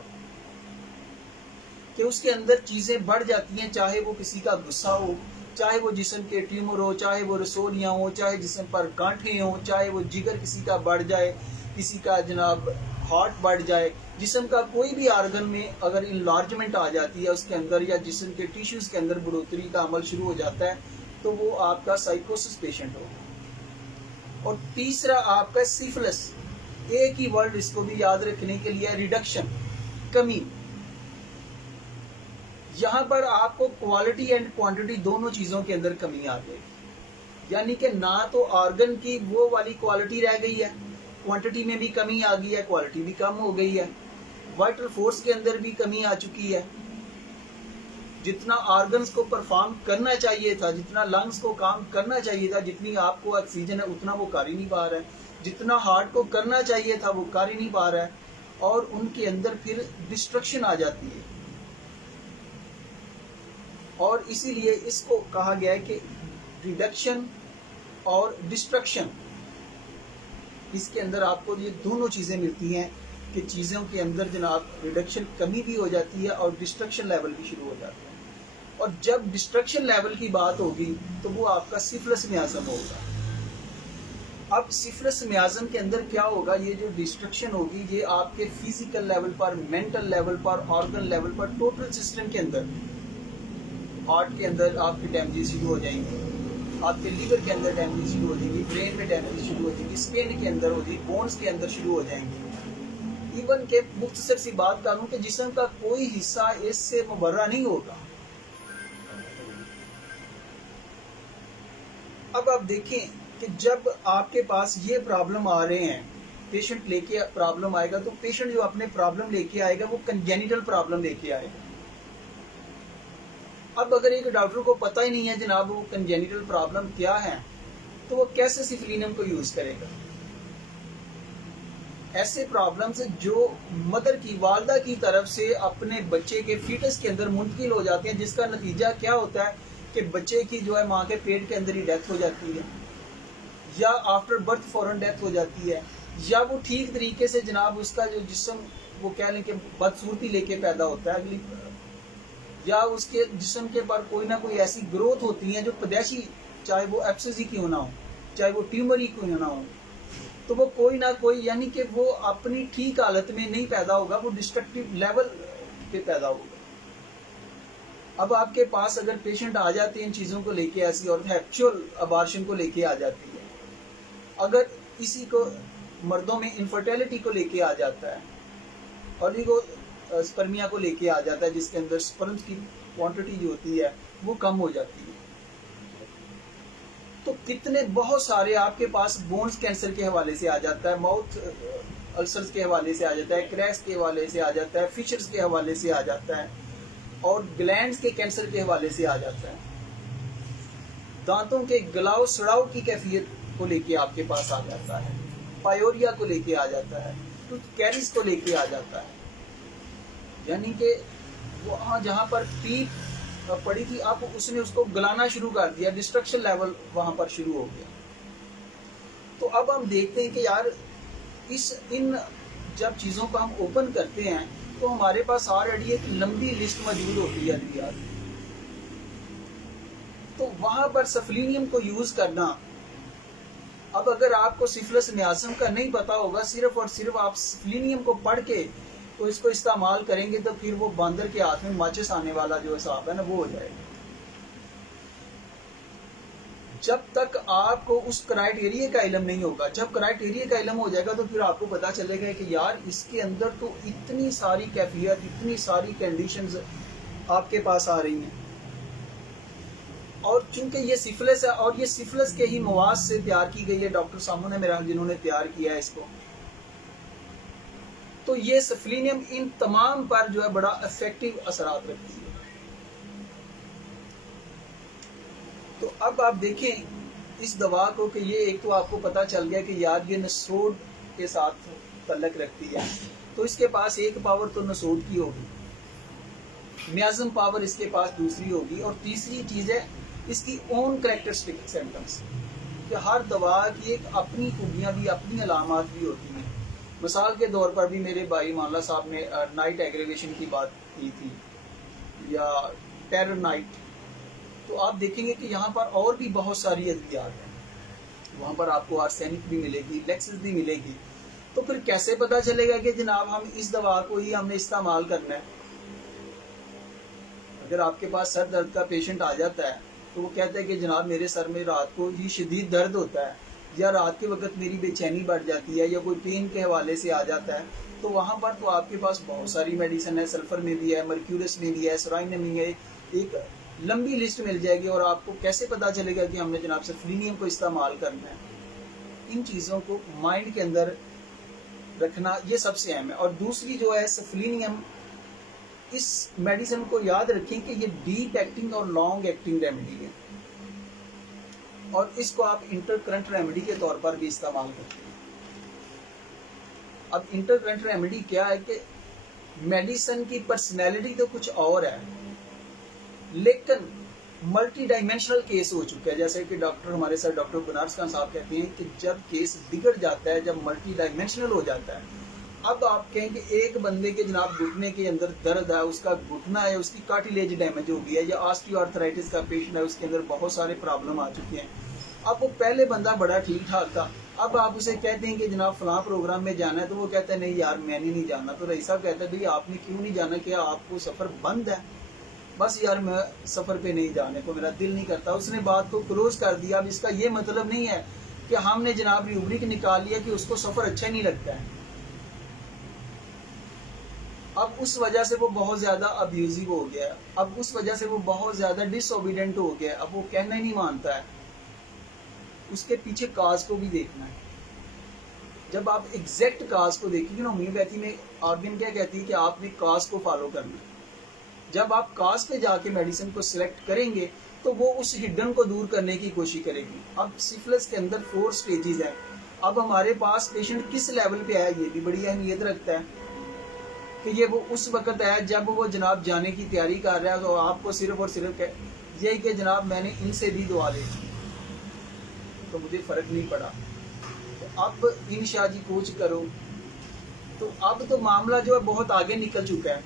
کہ اس کے اندر چیزیں بڑھ جاتی ہیں، چاہے وہ کسی کا غصہ ہو، چاہے وہ جسم کے ٹیومر ہو، چاہے وہ رسولیاں ہوں، چاہے جسم پر گانٹھیں ہوں، چاہے وہ جگر کسی کا بڑھ جائے، کسی کا جناب ہارٹ بڑھ جائے، جسم کا کوئی بھی آرگن میں اگر انلارجمنٹ آ جاتی ہے اس کے اندر، یا جسم کے ٹیشوز کے اندر بڑھوتری کا عمل شروع ہو جاتا ہے تو وہ آپ کا سائیکوسس پیشنٹ ہوگا. اور تیسرا آپ کا سفلس، ایک ہی ورڈ اس کو بھی یاد رکھنے کے لیے، ریڈکشن، کمی. یہاں پر آپ کو کوالٹی اینڈ کوانٹٹی دونوں چیزوں کے اندر کمی آ گئی، یعنی کہ نہ تو آرگن کی وہ والی کوالٹی رہ گئی ہے، کوانٹٹی میں بھی کمی آ گئی ہے، کوالٹی بھی کم ہو گئی ہے. وائٹل فورس کے اندر بھی کمی آ چکی ہے. جتنا آرگنز کو پرفارم کرنا چاہیے تھا، جتنا لنگز کو کام کرنا چاہیے تھا، جتنی آپ کو آکسیجن ہے اتنا وہ کر ہی نہیں پا رہا ہے، جتنا ہارٹ کو کرنا چاہیے تھا وہ کر ہی نہیں پا رہا ہے. اور ان کے اندر پھر ڈسٹرکشن آ جاتی ہے. اور اسی لیے اس کو کہا گیا ہے کہ ریڈکشن اور ڈسٹرکشن، اس کے اندر آپ کو یہ دونوں چیزیں ملتی ہیں کہ چیزوں کے اندر جناب ریڈکشن کمی بھی ہو جاتی ہے اور ڈسٹرکشن لیول بھی شروع ہو جاتا ہے. اور جب ڈسٹرکشن لیول کی بات ہوگی تو وہ آپ کا سفلس میازم ہوگا. اب سفلس میازم کے اندر کیا ہوگا، یہ جو ڈسٹرکشن ہوگی یہ آپ کے فزیکل لیول پر، مینٹل لیول پر، آرگن لیول پر، ٹوٹل سسٹم کے اندر، ہارٹ کے اندر آپ کی ڈیمیجز شروع ہو جائیں گی، آپ کے لیور کے اندر ڈیمیج شروع ہو جائے گی، برین میں ڈیمیج شروع ہو جائے گی، اسکن کے اندر ہو جائے گی، بونز کے اندر شروع ہو جائیں گی. ایون کہ مختصر سی بات کروں کہ جسم کا کوئی حصہ اس سے مبرہ نہیں ہوگا. اب آپ دیکھیں کہ جب آپ کے پاس یہ پرابلم آ رہے ہیں، پیشنٹ لے کے پرابلم آئے گا، تو پیشنٹ جو اپنے پرابلم لے کے آئے گا وہ کنجینیٹل پرابلم لے کے آئے گا. اب اگر ایک ڈاکٹر کو پتہ ہی نہیں ہے جناب وہ کنجینیٹل پرابلم کیا ہے، تو وہ کیسے سفلینیم کو یوز کرے گا؟ ایسے پرابلمز جو مدر کی، والدہ کی طرف سے اپنے بچے کے فیٹس کے اندر منتقل ہو جاتے ہیں، جس کا نتیجہ کیا ہوتا ہے کہ بچے کی جو ہے ماں کے پیٹ کے اندر ہی ڈیتھ ہو جاتی ہے، یا آفٹر برتھ فوراً ڈیتھ ہو جاتی ہے، یا وہ ٹھیک طریقے سے جناب اس کا جو جسم وہ کہہ لیں کہ بدصورتی لے کے پیدا ہوتا ہے اگلی، یا اس کے جسم کے پر کوئی نہ کوئی ایسی گروتھ ہوتی ہیں جو پیدائشی، چاہے وہ ایبسس ہی کیوں نہ ہو، چاہے وہ ٹیومر ہی کیوں نہ ہو، تو وہ کوئی نہ کوئی، یعنی کہ وہ اپنی ٹھیک حالت میں نہیں پیدا ہوگا، وہ ڈسٹرکٹیو لیول پہ پیدا ہوگا. اب آپ کے پاس اگر پیشنٹ آ جاتے ہیں ان چیزوں کو لے کے، ایسی عورت ایکچوئل ابارشن کو لے کے آ جاتی ہے، اگر اسی کو مردوں میں انفرٹیلٹی کو لے کے آ جاتا ہے، اولیگو اسپرمیا کو لے کے آ جاتا ہے، جس کے اندر اسپرمز کی کوانٹٹی جو ہوتی ہے وہ کم ہو جاتی ہے، تو کتنے بہت سارے آپ کے پاس بونز کینسر کے حوالے سے آ جاتا ہے، ماؤتھ السرز کے حوالے سے آ جاتا ہے، کریکس کے حوالے سے آ جاتا ہے، فشرز کے حوالے سے آ جاتا ہے، اور گلینڈز کے کینسر کے حوالے سے آ جاتا ہے، دانتوں کے گلاؤ سڑاؤ کی کیفیت کو لے کے آپ کے پاس آ جاتا ہے، پائیوریا کو لے کے آ جاتا ہے، ٹوتھ کیریز کو لے کے آ جاتا ہے. یعنی کہ وہاں جہاں پر پیپ پڑی تھی، اب اس نے اس کو گلانا شروع کر دیا، ڈسٹرکشن لیول وہاں پر شروع ہو گیا. تو اب ہم دیکھتے ہیں کہ یار ان جب چیزوں کو ہم اوپن کرتے ہیں تو ہمارے پاس آلریڈی ایک لمبی لسٹ موجود ہوتی ہے ادویات. تو وہاں پر سفلینیم کو یوز کرنا، اب اگر آپ کو سفلس نیازم کا نہیں پتا ہوگا، صرف اور صرف آپ سفلینیم کو پڑھ کے تو اس کو استعمال کریں گے، تو پھر وہ باندر کے ہاتھ میں ماچس آنے والا جو حساب ہے نا وہ ہو جائے گا. جب تک آپ کو اس کرائٹیریا کا علم نہیں ہوگا، جب کرائٹیریا کا علم ہو جائے گا تو پھر آپ کو پتا چلے گا کہ یار اس کے اندر تو اتنی ساری کیفیت، اتنی ساری کنڈیشنز آپ کے پاس آ رہی ہیں. اور چونکہ یہ سفلس ہے، اور یہ سفلس کے ہی مواد سے تیار کی گئی ہے، ڈاکٹر سامنے میرا جنہوں نے تیار کیا ہے اس کو، تو یہ سفلینیم ان تمام پر جو ہے بڑا افیکٹو اثرات رکھتی ہے. تو اب آپ دیکھیں اس دوا کو کہ یہ ایک تو آپ کو پتا چل گیا کہ یار یہ نسوڈ کے ساتھ تعلق رکھتی ہے، تو اس کے پاس ایک پاور تو نسوڈ کی ہوگی، میازم پاور اس کے پاس دوسری ہوگی، اور تیسری چیز ہے اس کی اون کریکٹرسٹک سمپٹمز، کہ ہر دوا کی ایک اپنی خوبیاں بھی، اپنی علامات بھی ہوتی ہیں. مثال کے طور پر بھی میرے بھائی مانلہ صاحب نے نائٹ ایگریویشن کی بات کی تھی، یا ٹیرر نائٹ، تو آپ دیکھیں گے کہ یہاں پر اور بھی بہت ساری ادویات ہیں، وہاں پر آپ کو آرسینک بھی ملے گی، لیکسس بھی ملے گی. تو پھر کیسے پتا چلے گا کہ جناب ہم اس دوا کو ہی ہم نے استعمال کرنا ہے؟ اگر آپ کے پاس سر درد کا پیشنٹ آ جاتا ہے تو وہ کہتا ہے کہ جناب میرے سر میں رات کو ہی شدید درد ہوتا ہے، یا رات کے وقت میری بے چینی بڑھ جاتی ہے، یا کوئی پین کے حوالے سے آ جاتا ہے، تو وہاں پر تو آپ کے پاس بہت ساری میڈیسن ہے، سلفر میں بھی ہے، مرکیورس میں بھی ہے، سرائن میں ہے، ایک لمبی لسٹ مل جائے گی. اور آپ کو کیسے پتا چلے گا کہ ہم نے جناب سفلینیم کو استعمال کرنا ہے؟ ان چیزوں کو مائنڈ کے اندر رکھنا یہ سب سے اہم ہے. اور دوسری جو ہے سفلینیم، اس میڈیسن کو یاد رکھیں کہ یہ ڈیپ ایکٹنگ اور لانگ ایکٹنگ ریمیڈی ہے، اور اس کو آپ انٹر کرنٹ ریمیڈی کے طور پر بھی استعمال کرتے ہیں. اب انٹر کرنٹ ریمیڈی کیا ہے کہ میڈیسن کی پرسنالٹی تو کچھ اور ہے، لیکن ملٹی ڈائمینشنل کیس ہو چکا ہے. جیسے کہ ڈاکٹر ہمارے ساتھ ڈاکٹر بنارس خان صاحب کہتے ہیں کہ جب کیس بگڑ جاتا ہے، جب ملٹی ڈائمینشنل ہو جاتا ہے، اب آپ کہیں کہ ایک بندے کے جناب گھٹنے کے اندر درد ہے، اس کا گھٹنا ہے، اس کی کارٹیلیج ڈیمیج ہو گیا ہے، یا آسٹیو آرتھرائٹس کا پیشنٹ ہے، اس کے اندر بہت سارے پرابلم آ چکے ہیں. اب وہ پہلے بندہ بڑا ٹھیک ٹھاک تھا، اب آپ اسے کہتے ہیں کہ جناب فلاں پروگرام میں جانا ہے، تو وہ کہتا ہے نہیں یار میں نہیں جانا. تو رئیس صاحب کہتا ہے بھئی آپ نے کیوں نہیں جانا؟ کیا آپ کو سفر بند ہے؟ بس یار میں سفر پہ نہیں جانے کو، میرا دل نہیں کرتا. اس نے بات کو کلوز کر دیا. اب اس کا یہ مطلب نہیں ہے کہ ہم نے جناب ریوبرک نکال لیا کہ اس کو سفر اچھا نہیں لگتا ہے. اب اس وجہ سے وہ بہت زیادہ ابیوزو ہو گیا ہے، اب اس وجہ سے وہ بہت زیادہ ڈس اوبیڈینٹ ہو گیا ہے، اب وہ کہنا ہی نہیں مانتا ہے. اس کے پیچھے کاز کو بھی دیکھنا ہے. جب آپ ایگزیکٹ کاز کو دیکھیں گے نا، ہومیوپیتھی میں آرگن کیا کہتی ہے کہ آپ نے کاز کو فالو کرنا ہے. جب آپ کاز پہ جا کے میڈیسن کو سلیکٹ کریں گے تو وہ اس ہڈن کو دور کرنے کی کوشش کرے گی. اب سفلس کے اندر 4 سٹیجز ہیں. اب ہمارے پاس پیشنٹ کس لیول پہ ہے یہ بھی بڑی اہمیت رکھتا ہے کہ یہ وہ اس وقت ہے جب وہ جناب جانے کی تیاری کر رہا ہے تو آپ کو صرف اور صرف یہی کہ جناب میں نے ان سے بھی دعا لی تو مجھے فرق نہیں پڑا، تو اب انشاء جی کوچ کرو. تو اب تو معاملہ جو ہے بہت آگے نکل چکا ہے.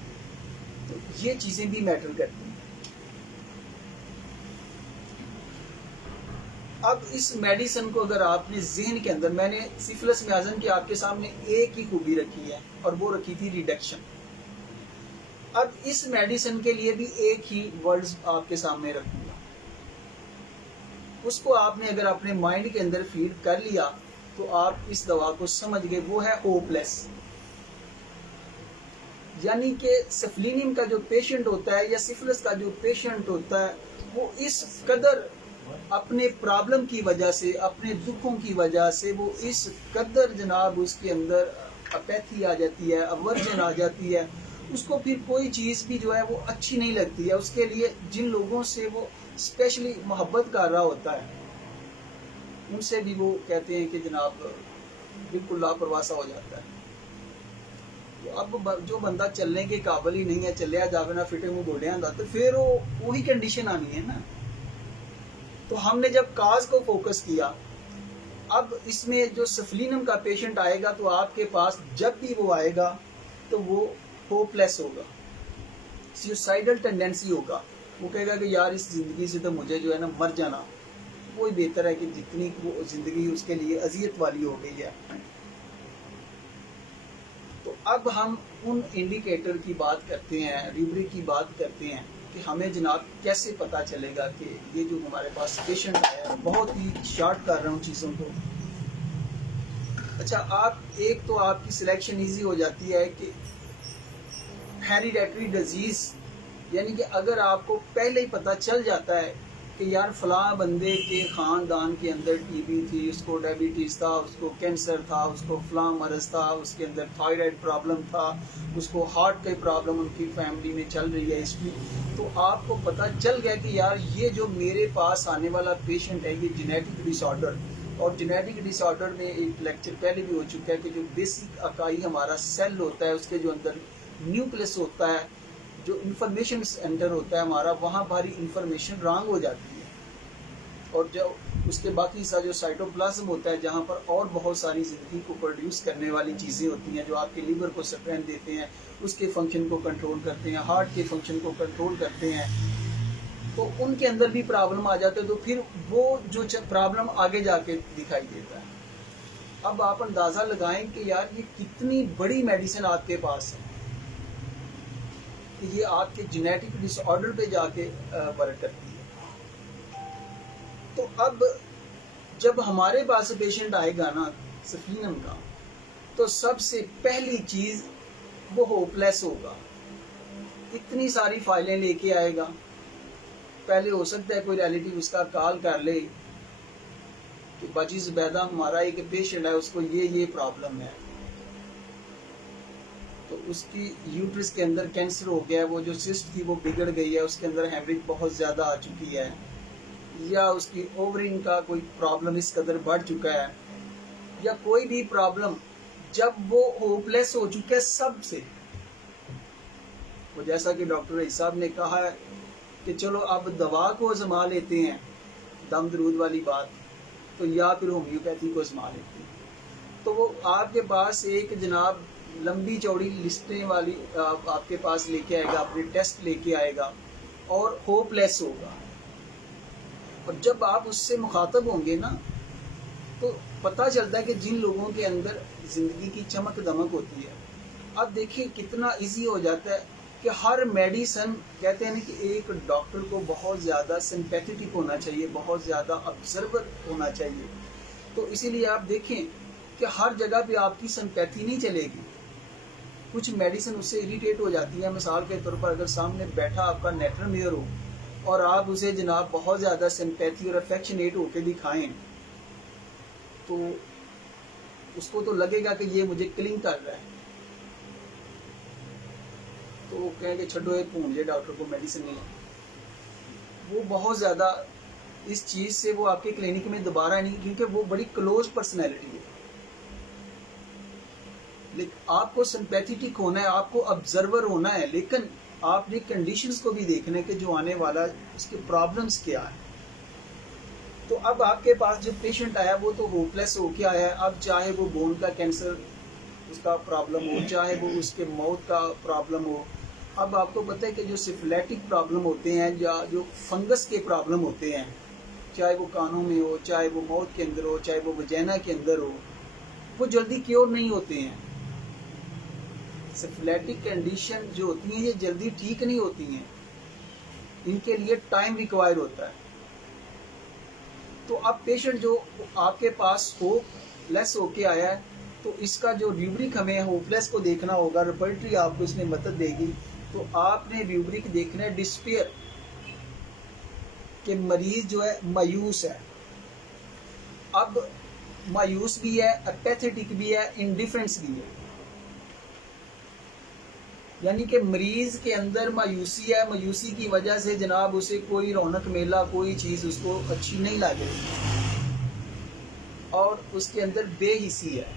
تو یہ چیزیں بھی میٹر کرتی ہیں. اب اس میڈیسن کو اگر آپ نے ذہن کے اندر، میں نے سفلس میازن کی آپ کے سامنے ایک ہی خوبی رکھی ہے اور وہ رکھی تھی ریڈکشن. اب اس میڈیسن کے لیے بھی ایک ہی ورڈز آپ کے سامنے رکھوں گا. اس کو آپ نے اگر اپنے مائنڈ کے اندر فیڈ کر لیا تو آپ اس دوا کو سمجھ گئے. وہ ہے ہوپ لیس. یعنی کہ سفلینیم کا جو پیشنٹ ہوتا ہے یا سفلس کا جو پیشنٹ ہوتا ہے وہ اس قدر اپنے پرابلم کی وجہ سے، اپنے دکھوں کی وجہ سے وہ اس قدر جناب اس کے اندر اپیتھی آ جاتی ہے، اورجن آ جاتی ہے. اس کو پھر کوئی چیز بھی جو ہے وہ اچھی نہیں لگتی ہے. اس کے لیے جن لوگوں سے وہ اسپیشلی محبت کر رہا ہوتا ہے ان سے بھی وہ کہتے ہیں کہ جناب بالکل لاپرواہ سا ہو جاتا ہے. اب جو بندہ چلنے کے قابل ہی نہیں ہے، چلیا جاوے نہ فٹے منہ بولیا تو پھر وہی کنڈیشن آنی ہے نا. تو ہم نے جب کاز کو فوکس کیا، اب اس میں جو سفلینم کا پیشنٹ آئے گا تو آپ کے پاس جب بھی وہ آئے گا تو وہ ہوپ لیس ہوگا، سیوسائڈل ٹینڈنسی ہوگا. وہ کہے گا کہ یار اس زندگی سے تو مجھے جو ہے نا مر جانا وہی بہتر ہے کہ جتنی وہ زندگی اس کے لیے اذیت والی ہو گئی ہے. تو اب ہم ان انڈیکیٹر کی بات کرتے ہیں، ریوبرک کی بات کرتے ہیں کہ ہمیں جناب کیسے پتا چلے گا کہ یہ جو ہمارے پاس پیشنٹ آیا ہے. بہت ہی شارٹ کر رہا ہوں چیزوں کو. اچھا، آپ ایک تو آپ کی سلیکشن ایزی ہو جاتی ہے کہ ہیریڈیٹری ڈیزیز، یعنی کہ اگر آپ کو پہلے ہی پتہ چل جاتا ہے کہ یار فلاں بندے کے خاندان کے اندر ٹی بی تھی، اس کو ڈائبٹیز تھا، اس کو کینسر تھا، اس کو فلاں مرض تھا، اس کے اندر تھائرائڈ پرابلم تھا، اس کو ہارٹ کی پرابلم ان کی فیملی میں چل رہی ہے ہسٹری، تو آپ کو پتہ چل گیا کہ یار یہ جو میرے پاس آنے والا پیشنٹ ہے یہ جینیٹک ڈس آرڈر. اور جینیٹک ڈس آرڈر میں ایک لیکچر پہلے بھی ہو چکا ہے کہ جو بیسک اکائی ہمارا سیل ہوتا ہے اس کے جو اندر نیوکلس ہوتا ہے، جو انفارمیشن سینٹر ہوتا ہے ہمارا، وہاں بھاری انفارمیشن رانگ ہو جاتی ہے. اور جو اس کے باقی سا جو سائٹوپلازم ہوتا ہے جہاں پر اور بہت ساری زندگی کو پروڈیوس کرنے والی چیزیں ہوتی ہیں جو آپ کے لیور کو سٹرینتھ دیتے ہیں، اس کے فنکشن کو کنٹرول کرتے ہیں، ہارٹ کے فنکشن کو کنٹرول کرتے ہیں، تو ان کے اندر بھی پرابلم آ جاتے ہیں. تو پھر وہ جو پرابلم آگے جا کے دکھائی دیتا ہے. اب آپ اندازہ لگائیں کہ یار یہ کتنی بڑی میڈیسن آپ کے پاس ہے کہ یہ آپ کے جینیٹک ڈس آرڈر پہ جا کے ورک کرتی ہے. تو اب جب ہمارے پاس پیشنٹ آئے گا نا سفلینم کا، تو سب سے پہلی چیز وہ ہوپ لیس ہوگا. اتنی ساری فائلیں لے کے آئے گا. پہلے ہو سکتا ہے کوئی ریلیٹیو اس کا کال کر لے کہ باجی زبیدہ ہمارا ایک پیشنٹ ہے، اس کو یہ پرابلم ہے، تو اس کی یوٹرس کے اندر کینسر ہو گیا ہے، وہ جو سسٹ تھی وہ بگڑ گئی ہے، اس کے اندر ہیمریج بہت زیادہ آ چکی ہے، یا اس کی اوورین کا کوئی پرابلم اس قدر بڑھ چکا ہے، یا کوئی بھی پرابلم. جب وہ ہوپ لیس ہو چکا ہے سب سے، وہ جیسا کہ ڈاکٹر رئیس صاحب نے کہا ہے کہ چلو اب دوا کو آزما لیتے ہیں، دم درود والی بات، تو یا پھر ہومیوپیتھی کو آزما لیتے ہیں. تو وہ آپ کے پاس ایک جناب لمبی چوڑی لسٹیں والی آپ کے پاس لے کے آئے گا، اپنے ٹیسٹ لے کے آئے گا اور ہوپ لیس ہوگا. اور جب آپ اس سے مخاطب ہوں گے نا تو پتہ چلتا ہے کہ جن لوگوں کے اندر زندگی کی چمک دمک ہوتی ہے. اب دیکھیں کتنا ایزی ہو جاتا ہے کہ ہر میڈیسن، کہتے ہیں کہ ایک ڈاکٹر کو بہت زیادہ سمپیتھیٹک ہونا چاہیے، بہت زیادہ آبزرور ہونا چاہیے. تو اسی لیے آپ دیکھیں کہ ہر جگہ پہ آپ کی سمپیتھی نہیں چلے گی. کچھ میڈیسن اس سے اریٹیٹ ہو جاتی ہیں. مثال کے طور پر اگر سامنے بیٹھا آپ کا نیٹر میئر ہو اور آپ اسے جناب بہت زیادہ سمپیتھی اور افیکشنیٹ ہو کے دکھائیں تو اس کو تو لگے گا کہ یہ مجھے کلنگ کر رہا ہے, تو وہ کہیں کہ چھڈو ایک پونجے ڈاکٹر کو میڈیسن نہیں. وہ بہت زیادہ اس چیز سے وہ آپ کے کلینک میں دوبارہ نہیں, کیونکہ وہ بڑی کلوز پرسنالٹی ہے. لیکن آپ کو سمپیتھیٹک ہونا ہے, آپ کو آبزرور ہونا ہے, لیکن آپ نے کنڈیشنز کو بھی دیکھنا ہے کہ جو آنے والا اس کے پرابلمز کیا ہے. تو اب آپ کے پاس جو پیشنٹ آیا وہ تو ہوپ لیس ہو کے آیا ہے. اب چاہے وہ بون کا کینسر اس کا پرابلم ہو, چاہے وہ اس کے موت کا پرابلم ہو. اب آپ کو پتہ ہے کہ جو سفلیٹک پرابلم ہوتے ہیں یا جو فنگس کے پرابلم ہوتے ہیں, چاہے وہ کانوں میں ہو, چاہے وہ موت کے اندر ہو, چاہے وہ وجینا کے اندر ہو, وہ جلدی کیور نہیں ہوتے ہیں. سفلیٹک کنڈیشن جو ہوتی ہیں یہ جلدی ٹھیک نہیں ہوتی ہیں, ان کے لیے ٹائم ریکوائر ہوتا ہے. تو اب پیشنٹ جو آپ کے پاس ہوپ لیس ہو کے آیا ہے تو اس کا جو ریوبرک ہمیں ہوپ لیس کو دیکھنا ہوگا. ریپرٹری آپ کو اس میں مدد دے گی. تو آپ نے ریوبرک دیکھنا ہے ڈسپیئر, کہ مریض جو ہے مایوس ہے. اب مایوس بھی ہے, اپیتھیٹک بھی ہے, انڈیفرنس بھی ہے. یعنی کہ مریض کے اندر مایوسی ہے, مایوسی کی وجہ سے جناب اسے کوئی رونق میلہ, کوئی چیز اس کو اچھی نہیں لگے, اور اس کے اندر بے حسی ہے.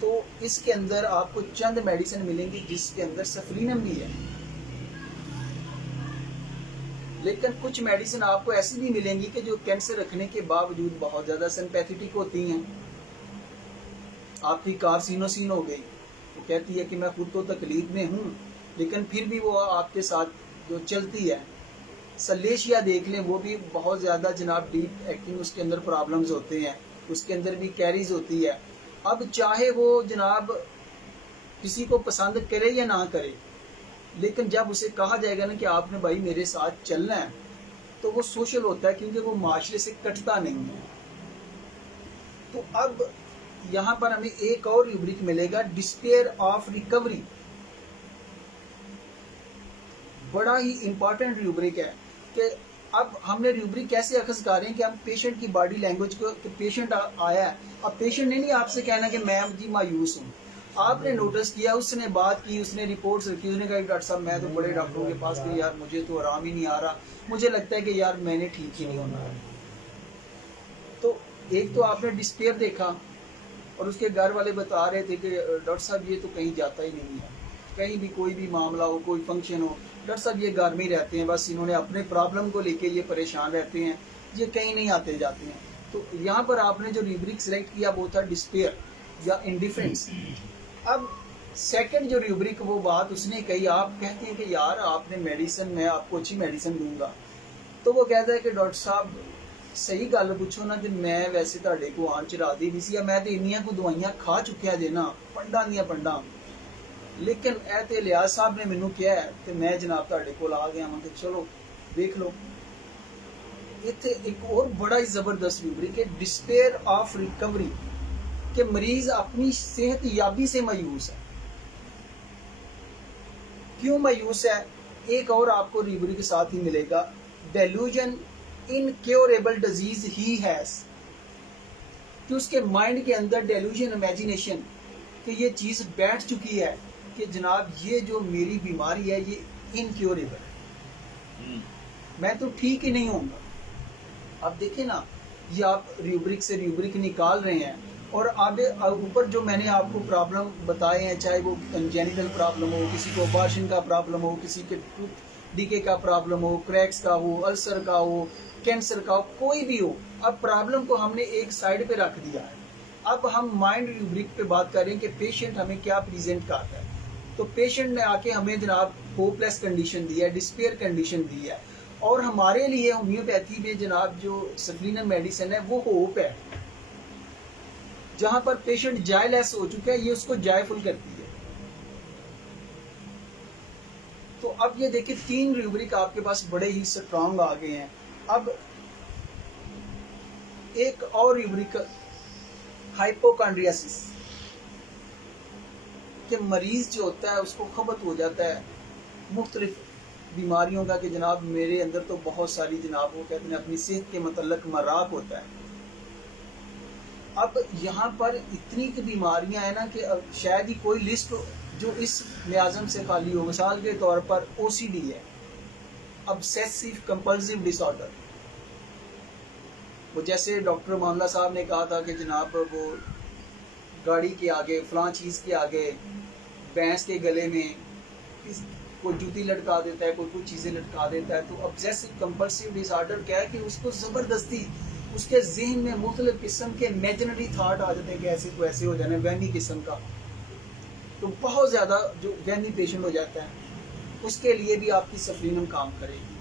تو اس کے اندر آپ کو چند میڈیسن ملیں گی جس کے اندر سفرینم بھی ہے, لیکن کچھ میڈیسن آپ کو ایسی بھی ملیں گی کہ جو کینسر رکھنے کے باوجود بہت زیادہ سمپیتھیٹک ہوتی ہیں. آپ کی کارسینوسین ہو گئی, وہ کہتی ہے کہ میں خود تو تکلیف میں ہوں لیکن پھر بھی وہ آپ کے ساتھ جو چلتی ہے. سلیشیا دیکھ لیں, وہ بھی بہت زیادہ جناب ڈیپ ایکٹنگ, اس کے اندر پرابلمز ہوتے ہیں, اس کے اندر بھی کیریز ہوتی ہے. اب چاہے وہ جناب کسی کو پسند کرے یا نہ کرے, لیکن جب اسے کہا جائے گا نا کہ آپ نے بھائی میرے ساتھ چلنا ہے, تو وہ سوشل ہوتا ہے کیونکہ وہ معاشرے سے کٹتا نہیں ہے. تو اب یہاں پر ہمیں ایک اور ریوبرک ملے گا, ڈسپیئر آف ریکوری. بڑا ہی امپورٹنٹ ریوبرک ہے کہ اب ہم نے ریوبرک کیسے اخذ کریں کہ ہم پیشنٹ کی باڈی لینگویج کو, کہ پیشنٹ آیا ہے, اب پیشنٹ نے نہیں آپ سے کہنا کہ میں جی مایوس ہوں. آپ نے نوٹس کیا, اس نے بات کی, اس نے رپورٹس رکھی, اس نے کہا ڈاکٹر صاحب میں تو بڑے ڈاکٹروں کے پاس گئی, یار مجھے تو آرام ہی نہیں آ رہا, مجھے لگتا ہے کہ یار میں نے ٹھیک ہی نہیں ہونا. تو ایک تو آپ نے ڈسپیئر دیکھا, اور اس کے گھر والے بتا رہے تھے کہ ڈاکٹر صاحب یہ تو کہیں جاتا ہی نہیں ہے, کہیں بھی کوئی بھی معاملہ ہو, کوئی فنکشن ہو, ڈاکٹر صاحب یہ گھر میں ہی رہتے ہیں, بس انہوں نے اپنے پرابلم کو لے کے یہ پریشان رہتے ہیں, یہ کہیں نہیں آتے جاتے ہیں. تو یہاں پر آپ نے جو ریوبرک سلیکٹ کیا وہ تھا ڈسپیئر یا انڈیفرنس. اب سیکنڈ جو ریوبرک وہ بات اس نے کہی, آپ کہتے ہیں کہ یار آپ نے میڈیسن, میں آپ کو اچھی میڈیسن دوں گا, تو وہ کہتا ہے کہ ڈاکٹر صاحب صحیح گل پوچھو نا کہ میں ویسے تہاڈے کو آن چڑھا دی نہیں سی, میں تے انیاں کو دوائیاں کھا چکیا جے نا, پنڈاں دیاں پنڈاں, لیکن اے تے لیاز صاحب نے مینوں کہا ہے تے میں جناب تہاڈے کول آ گیا ہاں کہ چلو دیکھ لو. ایتھے ایک اور بڑا ہی زبردست ریوبرک ہے, ڈسپیئر آف ریکوری, کہ مریض اپنی صحت یابی سے مایوس ہے. کیوں مایوس ہے؟ ایک اور آپ کو ریوبرک کے ساتھ ہی ملے گا, delusion incurable disease he has, کہ اس کے مائنڈ کے اندر ڈیلوژن, امیجنیشن, کہ یہ چیز بیٹھ چکی ہے کہ جناب یہ جو میری بیماری ہے یہ انکیوریبل ہے, میں تو ٹھیک ہی نہیں ہوں گا. اب دیکھیں نا, یہ آپ ریوبرک سے ریوبرک نکال رہے ہیں, اور آگے اوپر جو میں نے آپ کو پرابلم بتائے ہیں, چاہے وہ کنجینیٹل پرابلم ہو, کسی کو ابارشن کا پرابلم ہو, کسی کے ٹوتھ ڈیکے کا پرابلم ہو, کریکس کا ہو, السر کا ہو, کینسر کا ہو, کوئی بھی ہو, اب پرابلم کو ہم نے ایک سائڈ پہ رکھ دیا ہے. اب ہم مائنڈ ریوبرک پہ بات کریں کہ پیشنٹ ہمیں کیا پریزنٹ کرتا ہے. تو پیشنٹ نے آ کے ہمیں جناب ہوپ لیس کنڈیشن دی ہے, ڈسپیئر کنڈیشن دی ہے, اور ہمارے لیے ہومیوپیتھی میں جناب جو سفرینم میڈیسن ہے وہ ہوپ ہے. جہاں پر پیشنٹ جائے لیس ہو چکا ہے, یہ اس کو جائے فل کرتی ہے. تو اب یہ دیکھیں تین ریوبرک آپ کے پاس بڑے ہی سٹرانگ آ گئے ہیں. اب ایک اور ریوبرک, ہائپوکانڈریاسس. کہ مریض جو ہوتا ہے اس کو خبط ہو جاتا ہے مختلف بیماریوں کا کہ جناب میرے اندر تو بہت ساری جناب وہ کہتے ہیں اپنی صحت کے متعلق مراق ہوتا ہے. اب یہاں پر اتنی بیماریاں ہیں نا کہ شاید ہی کوئی لسٹ جو اس میازم سے خالی ہو. مثال کے طور پر او سی ڈی ہے, obsessive compulsive disorder. وہ جیسے ڈاکٹر معاملہ صاحب نے کہا تھا کہ جناب وہ گاڑی کے آگے فلاں چیز کے آگے بھینس کے گلے میں کوئی جوتی لٹکا دیتا ہے, کوئی کچھ چیزیں لٹکا دیتا ہے. تو obsessive compulsive disorder کیا ہے کہ اس کو زبردستی اس کے ذہن میں مختلف قسم کے امیجنری تھاٹ آ جاتے ہیں کہ ایسے کو ایسے ہو جانا ہے, وہمی قسم کا. تو بہت زیادہ جو وہمی پیشنٹ ہو جاتا ہے اس کے لیے بھی آپ کی سفرینم کام کرے گی.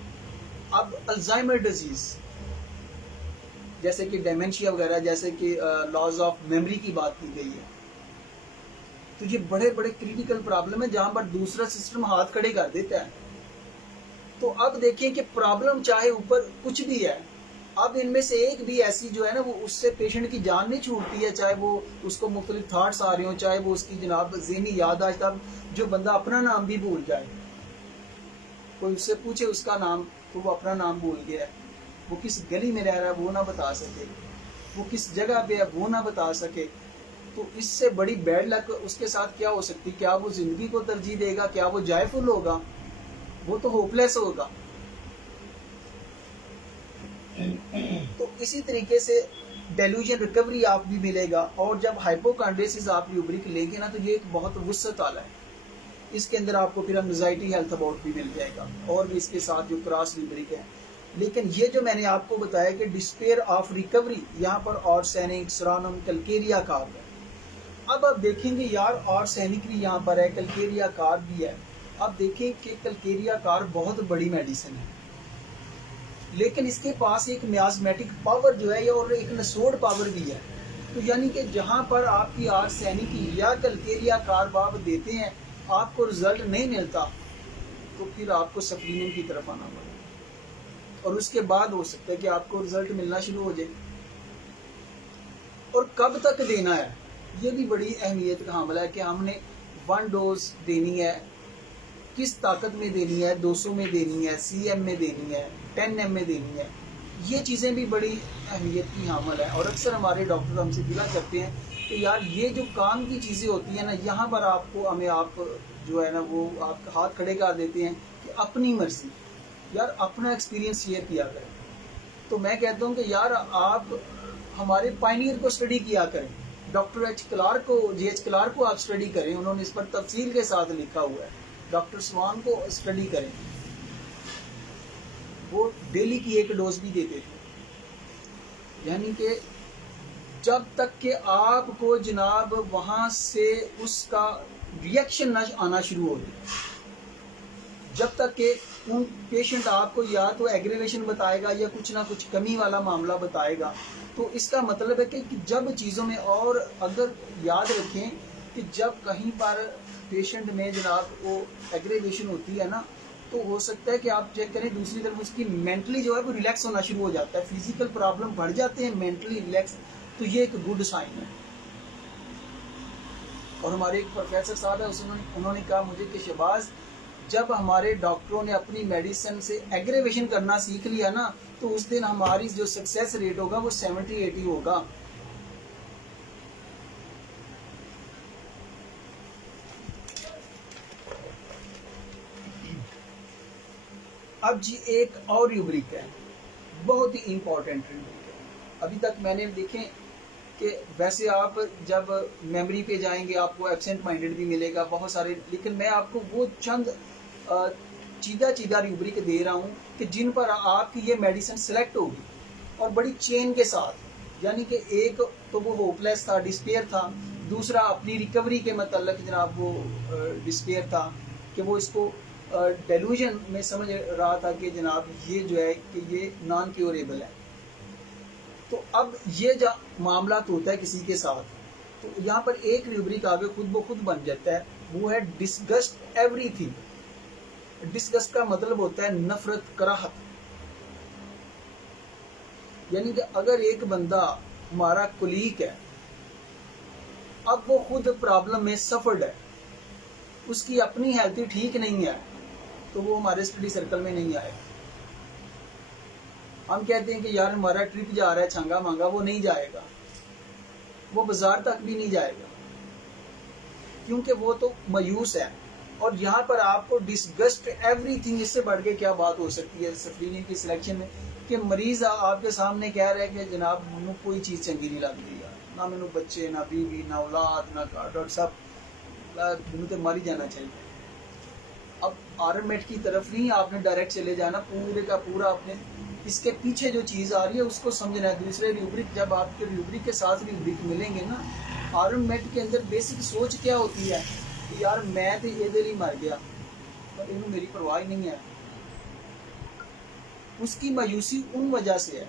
اب الزائمر ڈیزیز جیسے کہ ڈیمنشیا وغیرہ, جیسے کہ لاس آف میموری کی بات کی گئی ہے, تو یہ بڑے بڑے کریٹیکل پرابلم ہیں جہاں پر دوسرا سسٹم ہاتھ کھڑے کر دیتا ہے. تو اب دیکھیں کہ پرابلم چاہے اوپر کچھ بھی ہے, اب ان میں سے ایک بھی ایسی جو ہے نا وہ اس سے پیشنٹ کی جان نہیں چھوٹتی ہے, چاہے وہ اس کو مختلف تھاٹس آ رہے ہوں, چاہے وہ اس کی جناب ذہنی یادداشت, اب جو بندہ اپنا نام بھی بھول جائے, کوئی اس سے پوچھے اس کا نام تو وہ اپنا نام بھول گیا ہے, وہ کس گلی میں رہ رہا ہے وہ نہ بتا سکے, وہ کس جگہ پہ ہے وہ نہ بتا سکے. تو اس سے بڑی بیڈ لک اس کے ساتھ کیا ہو سکتی؟ کیا وہ زندگی کو ترجیح دے گا؟ کیا وہ جائے فل ہوگا؟ وہ تو ہوپ لیس ہوگا. تو اسی طریقے سے ڈیلوژن ریکوری آپ بھی ملے گا. اور جب ہائپوکانڈریسس آپ ریوبرک لیں گے نا تو یہ ایک بہت وسعت والا ہے. اس کے اندر آپ کو پھر انزائٹی ہیلتھ اباؤٹ بھی مل جائے گا, اور بھی اس کے ساتھ جو کراس ریوبرک ہے. لیکن یہ جو میں نے آپ کو بتایا کہ ڈسپیئر آف ریکوری, یہاں پر آرسینک, سرانم, کلکیریا کارب ہے. اب آپ دیکھیں گے یار آرسینک بھی یہاں پر ہے, کلکیریا کارب بھی ہے. اب دیکھیں کہ کلکیریا کارب بہت بڑی میڈیسن ہے, لیکن اس کے پاس ایک میازمیٹک پاور جو ہے اور ایک نسوڈ پاور بھی ہے. تو یعنی کہ جہاں پر آپ کی آرسینک یا کلکیریا کارب آپ دیتے ہیں آپ کو رزلٹ نہیں ملتا, تو پھر آپ کو سپلیمنٹ کی طرف آنا پڑے, اور اس کے بعد ہو سکتا ہے کہ آپ کو رزلٹ ملنا شروع ہو جائے. اور کب تک دینا ہے یہ بھی بڑی اہمیت کا حاملہ ہے کہ ہم نے 1 ڈوز دینی ہے, کس طاقت میں دینی ہے, 200 میں دینی ہے, CM میں دینی ہے, 10 M میں دینی ہے. یہ چیزیں بھی بڑی اہمیت کی حامل ہے. اور اکثر ہمارے ڈاکٹر ہم سے گلا کرتے ہیں کہ یار یہ جو کام کی چیزیں ہوتی ہیں نا, یہاں پر آپ کو ہمیں آپ جو ہے نا وہ آپ ہاتھ کھڑے کر دیتے ہیں کہ اپنی مرضی. یار اپنا ایکسپیرینس شیئر کیا کریں. تو میں کہتا ہوں کہ یار آپ ہمارے پائنیئر کو اسٹڈی کیا کریں, ڈاکٹر GH کلارک کو آپ اسٹڈی کریں, انہوں نے اس پر تفصیل کے ساتھ لکھا ہوا ہے. ڈاکٹر سوان کو اسٹڈی کریں, وہ ڈیلی کی 1 ڈوز بھی دیتے تھے. یعنی کہ جب تک کہ آپ کو جناب وہاں سے اس کا ریئیکشن نہ آنا شروع ہو جائے, جب تک کہ ان پیشنٹ آپ کو یا تو ایگریویشن بتائے گا یا کچھ نہ کچھ کمی والا معاملہ بتائے گا, تو اس کا مطلب ہے کہ جب چیزوں میں, اور اگر یاد رکھیں کہ جب کہیں پر پیشنٹ میں جناب وہ ایگریویشن ہوتی ہے نا, تو ہو سکتا ہے کہ آپ چیک کریں دوسری طرف اس کی مینٹلی جو ہے وہ ریلیکس ہونا شروع ہو جاتا ہے. فزیکل پرابلم بڑھ جاتے ہیں, مینٹلی ریلیکس, تو یہ ایک گڈ سائن ہے. اور ہمارے ایک پروفیسر صاحب ہے, انہوں نے کہا مجھے کہ شہباز جب ہمارے ڈاکٹروں نے اپنی میڈیسن سے ایگریویشن کرنا سیکھ لیا نا, تو اس دن ہماری جو سکسیس ریٹ ہوگا وہ 70-80 ہوگا. اب جی ایک اور ریوبرک ہے, بہت ہی امپورٹنٹ ریوبرک ہے. ابھی تک میں نے دیکھیں کہ ویسے آپ جب میموری پہ جائیں گے آپ کو ایبسینٹ مائنڈڈ بھی ملے گا بہت سارے, لیکن میں آپ کو وہ چند چیدہ ریوبرک دے رہا ہوں کہ جن پر آپ کی یہ میڈیسن سلیکٹ ہوگی, اور بڑی چین کے ساتھ. یعنی کہ ایک تو وہ ہوپ لیس تھا, ڈسپیئر تھا, دوسرا اپنی ریکوری کے متعلق جناب وہ ڈسپیئر تھا کہ وہ اس کو ڈیلوژن میں سمجھ رہا تھا کہ جناب یہ جو ہے کہ یہ نان کیوریبل ہے. تو اب یہ جو معاملات ہوتا ہے کسی کے ساتھ, تو یہاں پر ایک ریوبرک آگے خود بخود بن جاتا ہے, وہ ہے ڈسگسٹ ایوری تھنگ. ڈسگسٹ کا مطلب ہوتا ہے نفرت, کراہت. یعنی کہ اگر ایک بندہ ہمارا کولیگ ہے, اب وہ خود پرابلم میں سفرڈ ہے, اس کی اپنی ہیلتھ ہی ٹھیک نہیں ہے تو وہ ہمارے اسٹڈی سرکل میں نہیں آئے. ہم کہتے ہیں کہ یار ہمارا ٹرپ جا رہا ہے چھنگا مانگا، وہ نہیں جائے گا، وہ بازار تک بھی نہیں جائے گا، کیونکہ وہ تو مایوس ہے. اور یہاں پر آپ کو ڈسگسٹ ایوری تھنگ، اس سے بڑھ کے کیا بات ہو سکتی ہے سفرینی کی سلیکشن میں، کہ مریض آپ کے سامنے کہہ رہے ہیں کہ جناب مجھے کوئی چیز چنگی نہیں لگتی ہے، نہ مجھے بچے، نہ بیوی، نہ اولاد، نہ ڈاکٹر صاحب مجھے تو مر ہی جانا چاہیے. اب آرمیٹ کی طرف نہیں آپ نے ڈائریکٹ چلے جانا، پورے کا پورا اپنے اس کے پیچھے جو چیز آ رہی ہے اس کو سمجھنا ہے. دوسرے ریوبرک، جب آپ کے ریوبرک کے ساتھ ریوبرک ملیں گے نا، آرمیٹ کے اندر بیسک سوچ کیا ہوتی ہے کہ یار میں تو یہ دل ہی مر گیا پر انہوں میری پرواہ نہیں ہے. اس کی مایوسی ان وجہ سے ہے،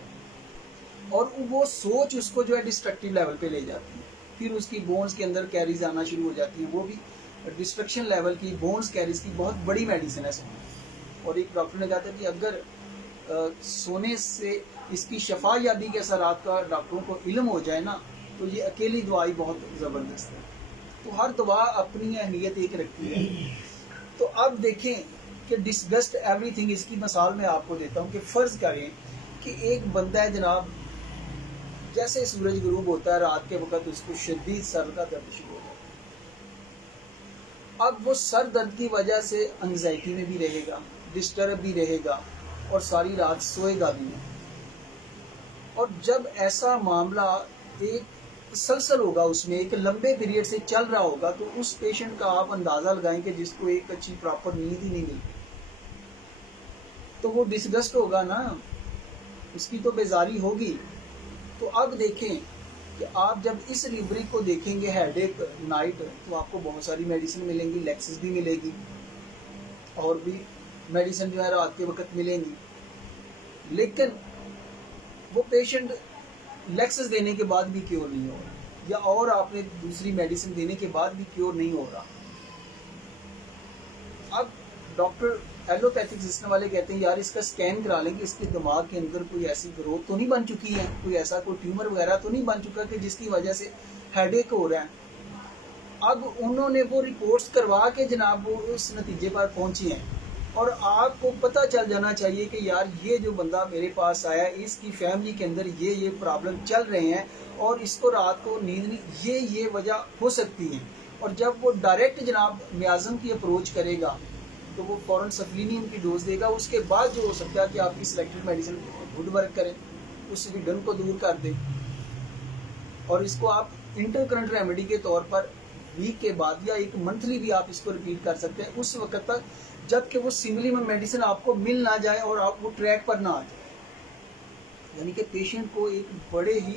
اور وہ سوچ اس کو جو ہے ڈسٹرکٹیو لیول پہ لے جاتی ہے. پھر اس کی بونز کے اندر کیریز آنا شروع ہو جاتی ہیں، وہ بھی ڈسٹرکشن لیول کی بونز کیریز کی بہت بڑی میڈیسن ہے سونا. اور ایک ڈاکٹر نے کہا تھا کہ اگر سونے سے اس کی شفا یابی کے اثرات کا ڈاکٹروں کو علم ہو جائے نا تو یہ اکیلی دوائی بہت زبردست ہے. تو ہر دوا اپنی اہمیت ایک رکھتی ہے. تو اب دیکھیں کہ ڈسگسٹ ایوری تھنگ، اس کی مثال میں آپ کو دیتا ہوں کہ فرض کریں کہ ایک بندہ ہے جناب، جیسے سورج غروب ہوتا ہے رات کے وقت اس کو شدید سر کا درد شروع ہو جاتا ہے. اب وہ سر درد کی وجہ سے انگزائٹی میں بھی رہے گا، ڈسٹرب بھی رہے گا، اور ساری رات سوئے گا بھی نہیں. اور جب ایسا معاملہ ایک تسلسل ہوگا، اس میں ایک لمبے پیریڈ سے چل رہا ہوگا، تو اس پیشنٹ کا آپ اندازہ لگائیں کہ جس کو ایک اچھی پراپر نیند ہی نہیں ملتی تو وہ ڈسگسٹ ہوگا نا، اس کی تو بیزاری ہوگی. تو اب دیکھیں کہ آپ جب اس ریوبرک کو دیکھیں گے ہیڈ ایک نائٹ، تو آپ کو بہت ساری میڈیسن ملیں گی، لیکسس بھی ملے گی اور بھی میڈیسن جو ہے رات کے وقت ملیں گی. لیکن وہ پیشنٹ لیکسس دینے کے بعد بھی کیور نہیں ہو رہا، یا اور آپ نے دوسری میڈیسن دینے کے بعد بھی کیور نہیں ہو رہا. اب ڈاکٹر ایلوپیتھک سسٹم والے کہتے ہیں یار اس کا سکین کرا لیں گے، اس کے دماغ کے اندر کوئی ایسی گروتھ تو نہیں بن چکی ہے، کوئی ایسا کوئی ٹیومر وغیرہ تو نہیں بن چکا کہ جس کی وجہ سے ہیڈ ایک ہو رہا ہے. اب انہوں نے وہ رپورٹس کروا کے جناب وہ اس نتیجے پر پہنچے ہیں. اور آپ کو پتہ چل جانا چاہیے کہ یار یہ جو بندہ میرے پاس آیا اس کی فیملی کے اندر یہ پرابلم چل رہے ہیں اور اس کو رات کو نیند نہیں، یہ وجہ ہو سکتی ہے. اور جب وہ ڈائریکٹ جناب میازم کی اپروچ کرے گا تو وہ فوراً سفلینیم کی ڈوز دے گا. اس کے بعد جو ہو سکتا ہے کہ آپ کی سلیکٹڈ میڈیسن گڈ ورک کریں، اس ویڈن کو دور کر دیں، اور اس کو آپ انٹر کرنٹ ریمیڈی کے طور پر ویک کے بعد یا ایک منتھلی بھی آپ اس کو ریپیٹ کر سکتے ہیں اس وقت تک جب کہ وہ سملی میں میڈیسن آپ کو مل نہ جائے اور آپ وہ ٹریک پر نہ آ جائے. یعنی کہ پیشنٹ کو ایک بڑے ہی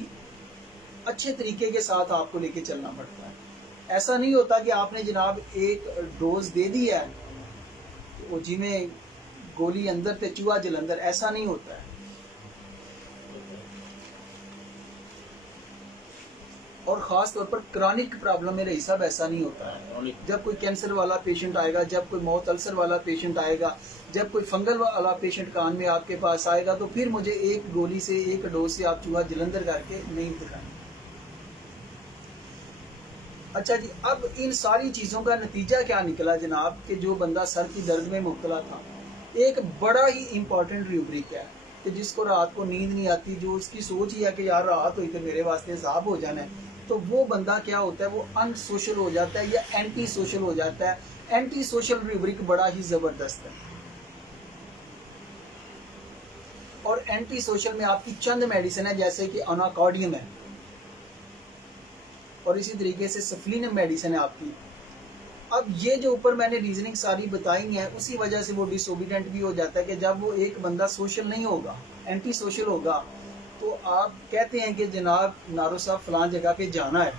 اچھے طریقے کے ساتھ آپ کو لے کے چلنا پڑتا ہے. ایسا نہیں ہوتا کہ آپ نے جناب ایک ڈوز دے دی ہے وہ جی میں گولی اندر تے چوہا جلندر، ایسا نہیں ہوتا ہے. اور خاص طور پر کرونک پرابلم میں رہی صاحب ایسا نہیں ہوتا ہے. جب کوئی کینسر والا پیشنٹ آئے گا، جب کوئی موت السر والا پیشنٹ آئے گا، جب کوئی فنگل والا پیشنٹ کان میں آپ کے پاس آئے گا، تو پھر مجھے ایک گولی سے ایک ڈوز سے آپ چوہا جلندر کر کے نہیں دکھائیں. اچھا جی، اب ان ساری چیزوں کا نتیجہ کیا نکلا جناب کہ جو بندہ سر کی درد میں مبتلا تھا، ایک بڑا ہی امپورٹنٹ ریوبرک ہے کہ جس کو رات کو نیند نہیں آتی، جو اس کی سوچ ہی ہے کہ یار رات ہوئی تو میرے واسطے عذاب ہو جانا ہے، تو وہ بندہ کیا ہوتا ہے، وہ ان سوشل ہو جاتا ہے یا اینٹی سوشل ہو جاتا ہے. اینٹی سوشل ریوبرک بڑا ہی زبردست ہے. اور اینٹی سوشل میں آپ کی چند میڈیسن ہے جیسے کہ اناکارڈیم ہے، اور اسی طریقے سے سفلینم میڈیسن ہے آپ کی. اب یہ جو اوپر میں نے ریزننگ ساری بتائی ہیں اسی وجہ سے وہ ڈس اوبیڈینٹ بھی ہو جاتا ہے کہ جب وہ ایک بندہ سوشل نہیں ہوگا، اینٹی سوشل ہوگا، تو آپ کہتے ہیں کہ جناب نارو صاحب فلان جگہ پہ جانا ہے،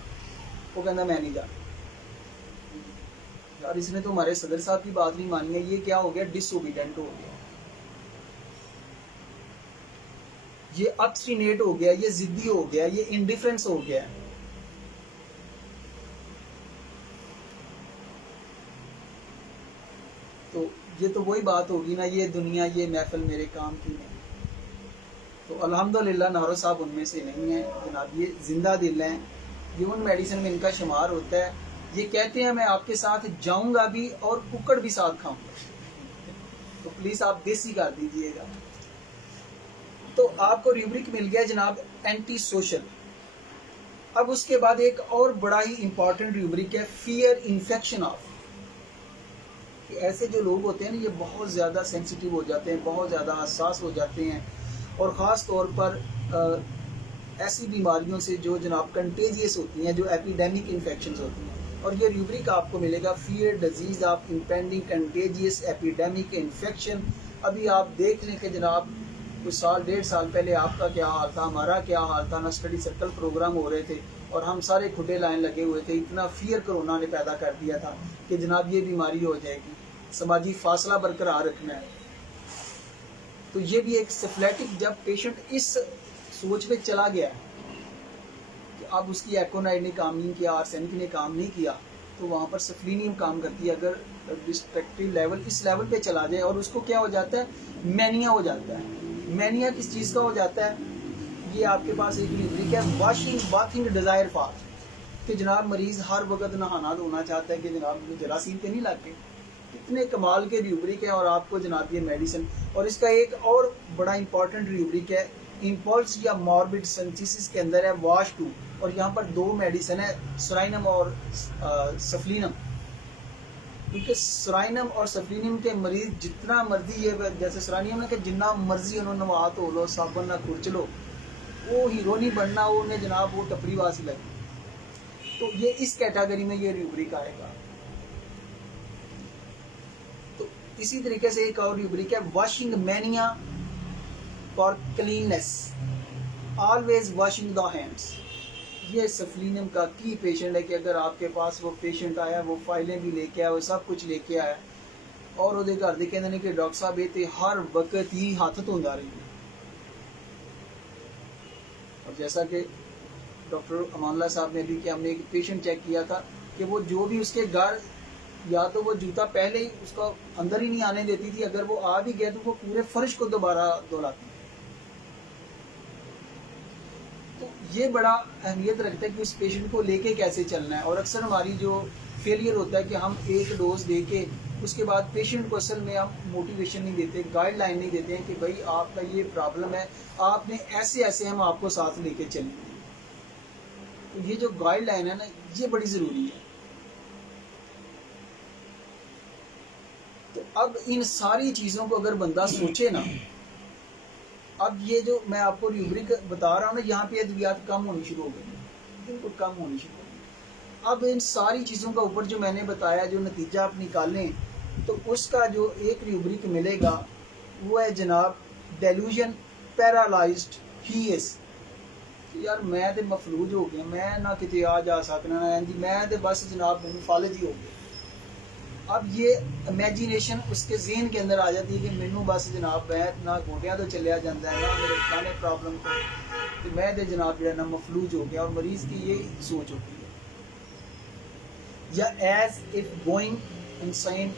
وہ کہنا میں نہیں جانا. یار اس نے تو ہمارے صدر صاحب کی بات نہیں مانی ہے، یہ کیا ہو گیا، ڈس اوبیڈینٹ ہو گیا، یہ ابسٹینیٹ ہو گیا، یہ ضدی ہو گیا، یہ انڈیفرنس ہو گیا. تو یہ تو وہی بات ہوگی نا، یہ دنیا یہ محفل میرے کام کی نہیں. تو الحمدللہ نارو صاحب ان میں سے نہیں ہیں جناب، یہ زندہ دل ہیں. یہ ان میڈیسن میں ان کا شمار ہوتا ہے یہ کہتے ہیں میں آپ کے ساتھ جاؤں گا بھی اور ککڑ بھی ساتھ کھاؤں گا، تو پلیز آپ دیسی کر دیجئے گا۔ تو آپ کو ریوبرک مل گیا جناب اینٹی سوشل۔ اب اس کے بعد ایک اور بڑا ہی امپورٹنٹ ریوبرک ہے فیئر انفیکشن آف، کہ ایسے جو لوگ ہوتے ہیں نا یہ بہت زیادہ سینسیٹیو ہو جاتے ہیں، بہت زیادہ حساس ہو جاتے ہیں، اور خاص طور پر ایسی بیماریوں سے جو جناب کنٹیجیس ہوتی ہیں، جو ایپیڈیمک انفیکشنز ہوتی ہیں، اور یہ ریوبرک آپ کو ملے گا fear disease of impending contagious epidemic infection. ابھی آپ دیکھ لیں کہ جناب کچھ سال 1.5 سال پہلے آپ کا کیا حال تھا، ہمارا کیا حال تھا، نہ اسٹڈی سرکل پروگرام ہو رہے تھے اور ہم سارے کھٹے لائن لگے ہوئے تھے، اتنا فیئر کرونا نے پیدا کر دیا تھا کہ جناب یہ بیماری ہو جائے گی، سماجی فاصلہ برقرار رکھنا ہے۔ تو یہ بھی ایک سفلیٹک، جب پیشنٹ اس سوچ پہ چلا گیا کہ اب اس کی ایکونائڈ نے کام نہیں کیا، آرسینک نے کام نہیں کیا، تو وہاں پر سفلینیم کام کرتی ہے۔ اگر ڈسٹرکٹیو لیول اس لیول پہ چلا جائے اور اس کو کیا ہو جاتا ہے، مینیا ہو جاتا ہے۔ مینیا کس چیز کا ہو جاتا ہے؟ یہ آپ کے پاس ایک ریوبرک ہے واشنگ باتھنگ ڈیزائر فار، کہ جناب مریض ہر وقت نہانا دھونا چاہتا ہے کہ جناب جراثیم پہ نہیں لگ گئے۔ اتنے کمال کے ریوبرک ہیں، اور آپ کو جناب یہ میڈیسن، اور اس کا ایک اور بڑا امپورٹنٹ ریوبرک ہے امپولس یا ماربڈ سنتھیسس کے اندر ہے واش ٹو، اور یہاں پر 2 میڈیسن ہے سرائنم اور سفلینم، کیونکہ سرائنم اور سفلینم کے مریض جتنا مرضی، یہ جیسے سرائنم نے کہ جننا مرضی انہوں نے نوا دھو لو، صابن نہ کھرچ لو، وہ ہیرو نہیں بننا، وہ انہیں جناب وہ ٹپری واسی لگی، تو یہ اس کیٹاگری میں یہ ریوبرک آئے گا۔ تو اسی طریقے سے ایک اور ریوبرک ہے washing mania for cleanness, always washing the hands. یہ سفلینم کا کی پیشنٹ ہے کہ اگر آپ کے پاس وہ پیشنٹ آیا، وہ فائلیں بھی لے کے آیا، وہ سب کچھ لے کے آیا، اور وہ گھر دے کہتے ہیں کہ ڈاکٹر صاحب یہ تے ہر وقت ہی ہاتھ دھوندا رہی ہے۔ اور جیسا کہ ڈاکٹر امان اللہ صاحب نے بھی کہ ہم نے ایک پیشنٹ چیک کیا تھا کہ وہ جو بھی اس کے گھر، یا تو وہ جوتا پہلے ہی اس کو اندر ہی نہیں آنے دیتی تھی، اگر وہ آ بھی گیا تو وہ پورے فرش کو دوبارہ دہراتی۔ تو یہ بڑا اہمیت رکھتا ہے کہ اس پیشنٹ کو لے کے کیسے چلنا ہے، اور اکثر ہماری جو فیلئر ہوتا ہے کہ ہم ایک ڈوز دے کے اس کے بعد پیشنٹ کو اصل میں ہم موٹیویشن نہیں دیتے، گائیڈ لائن نہیں دیتے ہیں کہ بھائی آپ کا یہ پرابلم ہے، آپ نے ایسے ایسے ہم آپ کو ساتھ لے کے چلیں گے۔ تو یہ جو گائیڈ لائن ہے نا، یہ بڑی ضروری ہے۔ تو اب ان ساری چیزوں کو اگر بندہ سوچے نا، اب یہ جو میں آپ کو ریوبرک بتا رہا ہوں نا، یہاں پہ ادویات کم ہونی شروع ہو گئی، بالکل کم ہونی شروع ہو گئی۔ اب ان ساری چیزوں کا اوپر جو میں نے بتایا، جو نتیجہ آپ نکالیں، تو اس کا جو ایک ریوبرک ملے گا وہ ہے جناب ڈیلوژن پیرالائزڈ ہیس۔ یار میں تے مفلوج ہو گیا، میں نہ کتے آ جا سکنا، نہ جی میں تے بس جناب میں فالج ہی ہو گیا۔ اب یہ امیجینیشن اس کے ذہن کے اندر آ جاتی ہے کہ مینوں بس جناب میں نہ گوڈیاں تو چلیا جاتا ہے، نہ میرے کھانے پرابلم کو، تو میں تے جناب جو ہے نا مفلوج ہو گیا، اور مریض کی یہی سوچ ہوتی ہے۔ یا ایز اف گوئنگ انسین،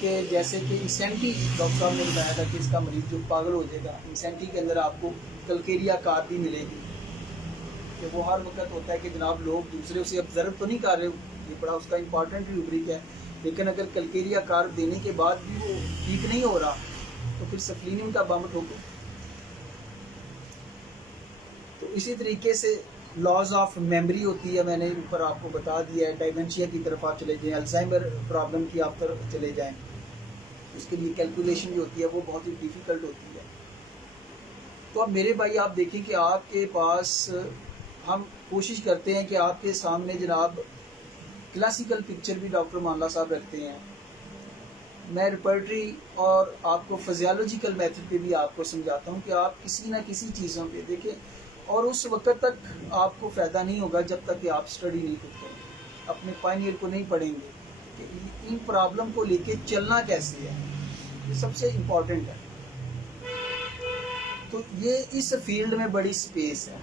کہ جیسے کہ انسینٹی ڈاکٹر صاحب نے بتایا تھا کہ اس کا مریض جو پاگل ہو جائے گا، انسینٹی کے اندر آپ کو کلکیریا کار بھی ملے گی، کہ وہ ہر وقت ہوتا ہے کہ جناب لوگ دوسرے اسے آبزرو تو نہیں کر رہے، یہ بڑا اس کا امپورٹنٹ ریوبرک ہے، لیکن اگر کلکیریا کار دینے کے بعد بھی وہ ٹھیک نہیں ہو رہا تو پھر سفلینیم کا بم ٹھوکو۔ تو اسی طریقے سے لاز آف میموری ہوتی ہے، میں نے اوپر آپ کو بتا دیا ہے، ڈائمنشیا کی طرف آپ چلے جائیں، الزائمر پرابلم کی آپ طرف چلے جائیں، اس کے لیے کیلکولیشن جو ہوتی ہے وہ بہت ہی ڈیفیکلٹ ہوتی ہے۔ تو اب میرے بھائی آپ دیکھیں کہ آپ کے پاس، ہم کوشش کرتے ہیں کہ آپ کے سامنے جناب کلاسیکل پکچر بھی ڈاکٹر مان اللہ صاحب رکھتے ہیں، میں ریپرٹری اور آپ کو فزیالوجیکل میتھڈ پہ بھی آپ کو سمجھاتا ہوں کہ آپ کسی نہ کسی چیزوں پہ دیکھیں، اور اس وقت تک آپ کو فائدہ نہیں ہوگا جب تک کہ آپ اسٹڈی نہیں خود کریں گے، اپنے پائنیئر کو نہیں پڑھیں گے کہ ان پرابلم کو لے کے چلنا کیسے ہے، یہ سب سے امپورٹنٹ ہے۔ تو یہ اس فیلڈ میں بڑی سپیس ہے،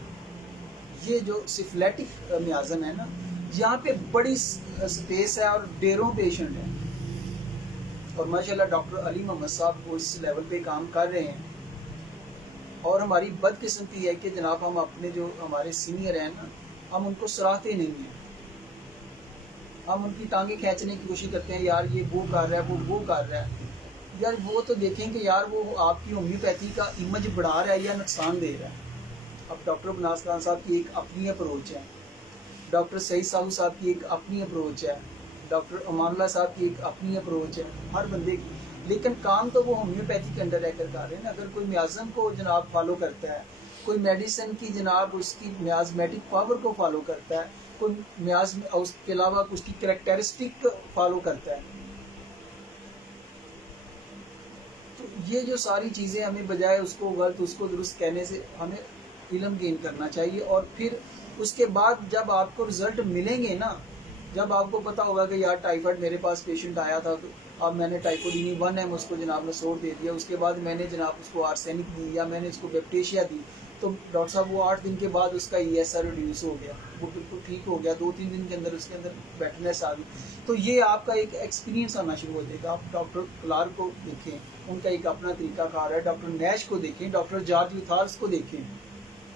یہ جو سفلیٹک میازم ہے نا، یہاں پہ بڑی سپیس ہے، اور ڈیروں پیشنٹ ہیں، اور ماشاءاللہ ڈاکٹر علی محمد صاحب وہ اس لیول پہ کام کر رہے ہیں۔ اور ہماری بدقسمتی ہے کہ جناب ہم اپنے جو ہمارے سینئر ہیں نا، ہم ان کو سراہتے نہیں ہیں، ہم ان کی ٹانگیں کھینچنے کی کوشش کرتے ہیں، یار یہ وہ کر رہا ہے، وہ کر رہا ہے. یار وہ تو دیکھیں کہ یار وہ آپ کی ہومیوپیتھی کا امیج بڑھا رہا ہے یا نقصان دے رہا ہے. اب ڈاکٹر مناز خان صاحب کی ایک اپنی اپروچ ہے، ڈاکٹر سعید ساہو صاحب کی ایک اپنی اپروچ ہے، ڈاکٹر امان اللہ صاحب کی ایک اپنی اپروچ ہے، ہر بندے کی. لیکن کام تو وہ ہومیوپیتھی کے انڈر رہ کر کر رہے ہیں نا. اگر کوئی میازم کو جناب فالو کرتا ہے، کوئی میڈیسن کی جناب اس کی میازمیٹک پاور کو فالو کرتا ہے، کوئی اس کے علاوہ اس کی کریکٹرسٹک فالو کرتا ہے، تو یہ جو ساری چیزیں ہمیں بجائے اس کو غلط اس کو درست کہنے سے ہمیں علم گین کرنا چاہیے. اور پھر اس کے بعد جب آپ کو رزلٹ ملیں گے نا، جب آپ کو پتا ہوگا کہ یار ٹائیفائڈ میرے پاس پیشنٹ آیا تھا، تو اب میں نے ٹائیفوڈینی 1 اس کو جناب نے سوڑ دے دیا، اس کے بعد میں نے جناب اس کو آرسینک دی یا میں نے اس کو بیپٹیشیا دی، تو ڈاکٹر صاحب وہ 8 دن کے بعد اس کا ESR ریڈیوس ہو گیا، وہ بالکل ٹھیک ہو گیا، 2-3 دن کے اندر اس کے اندر بیٹرنیس آ گئی. تو یہ آپ کا ایک ایکسپیرینس آنا شروع ہو جائے گا. آپ ڈاکٹر کلارک کو دیکھیں، ان کا ایک اپنا طریقہ کار ہے. ڈاکٹر نیش کو دیکھیں، ڈاکٹر جارج وتھارس کو دیکھیں،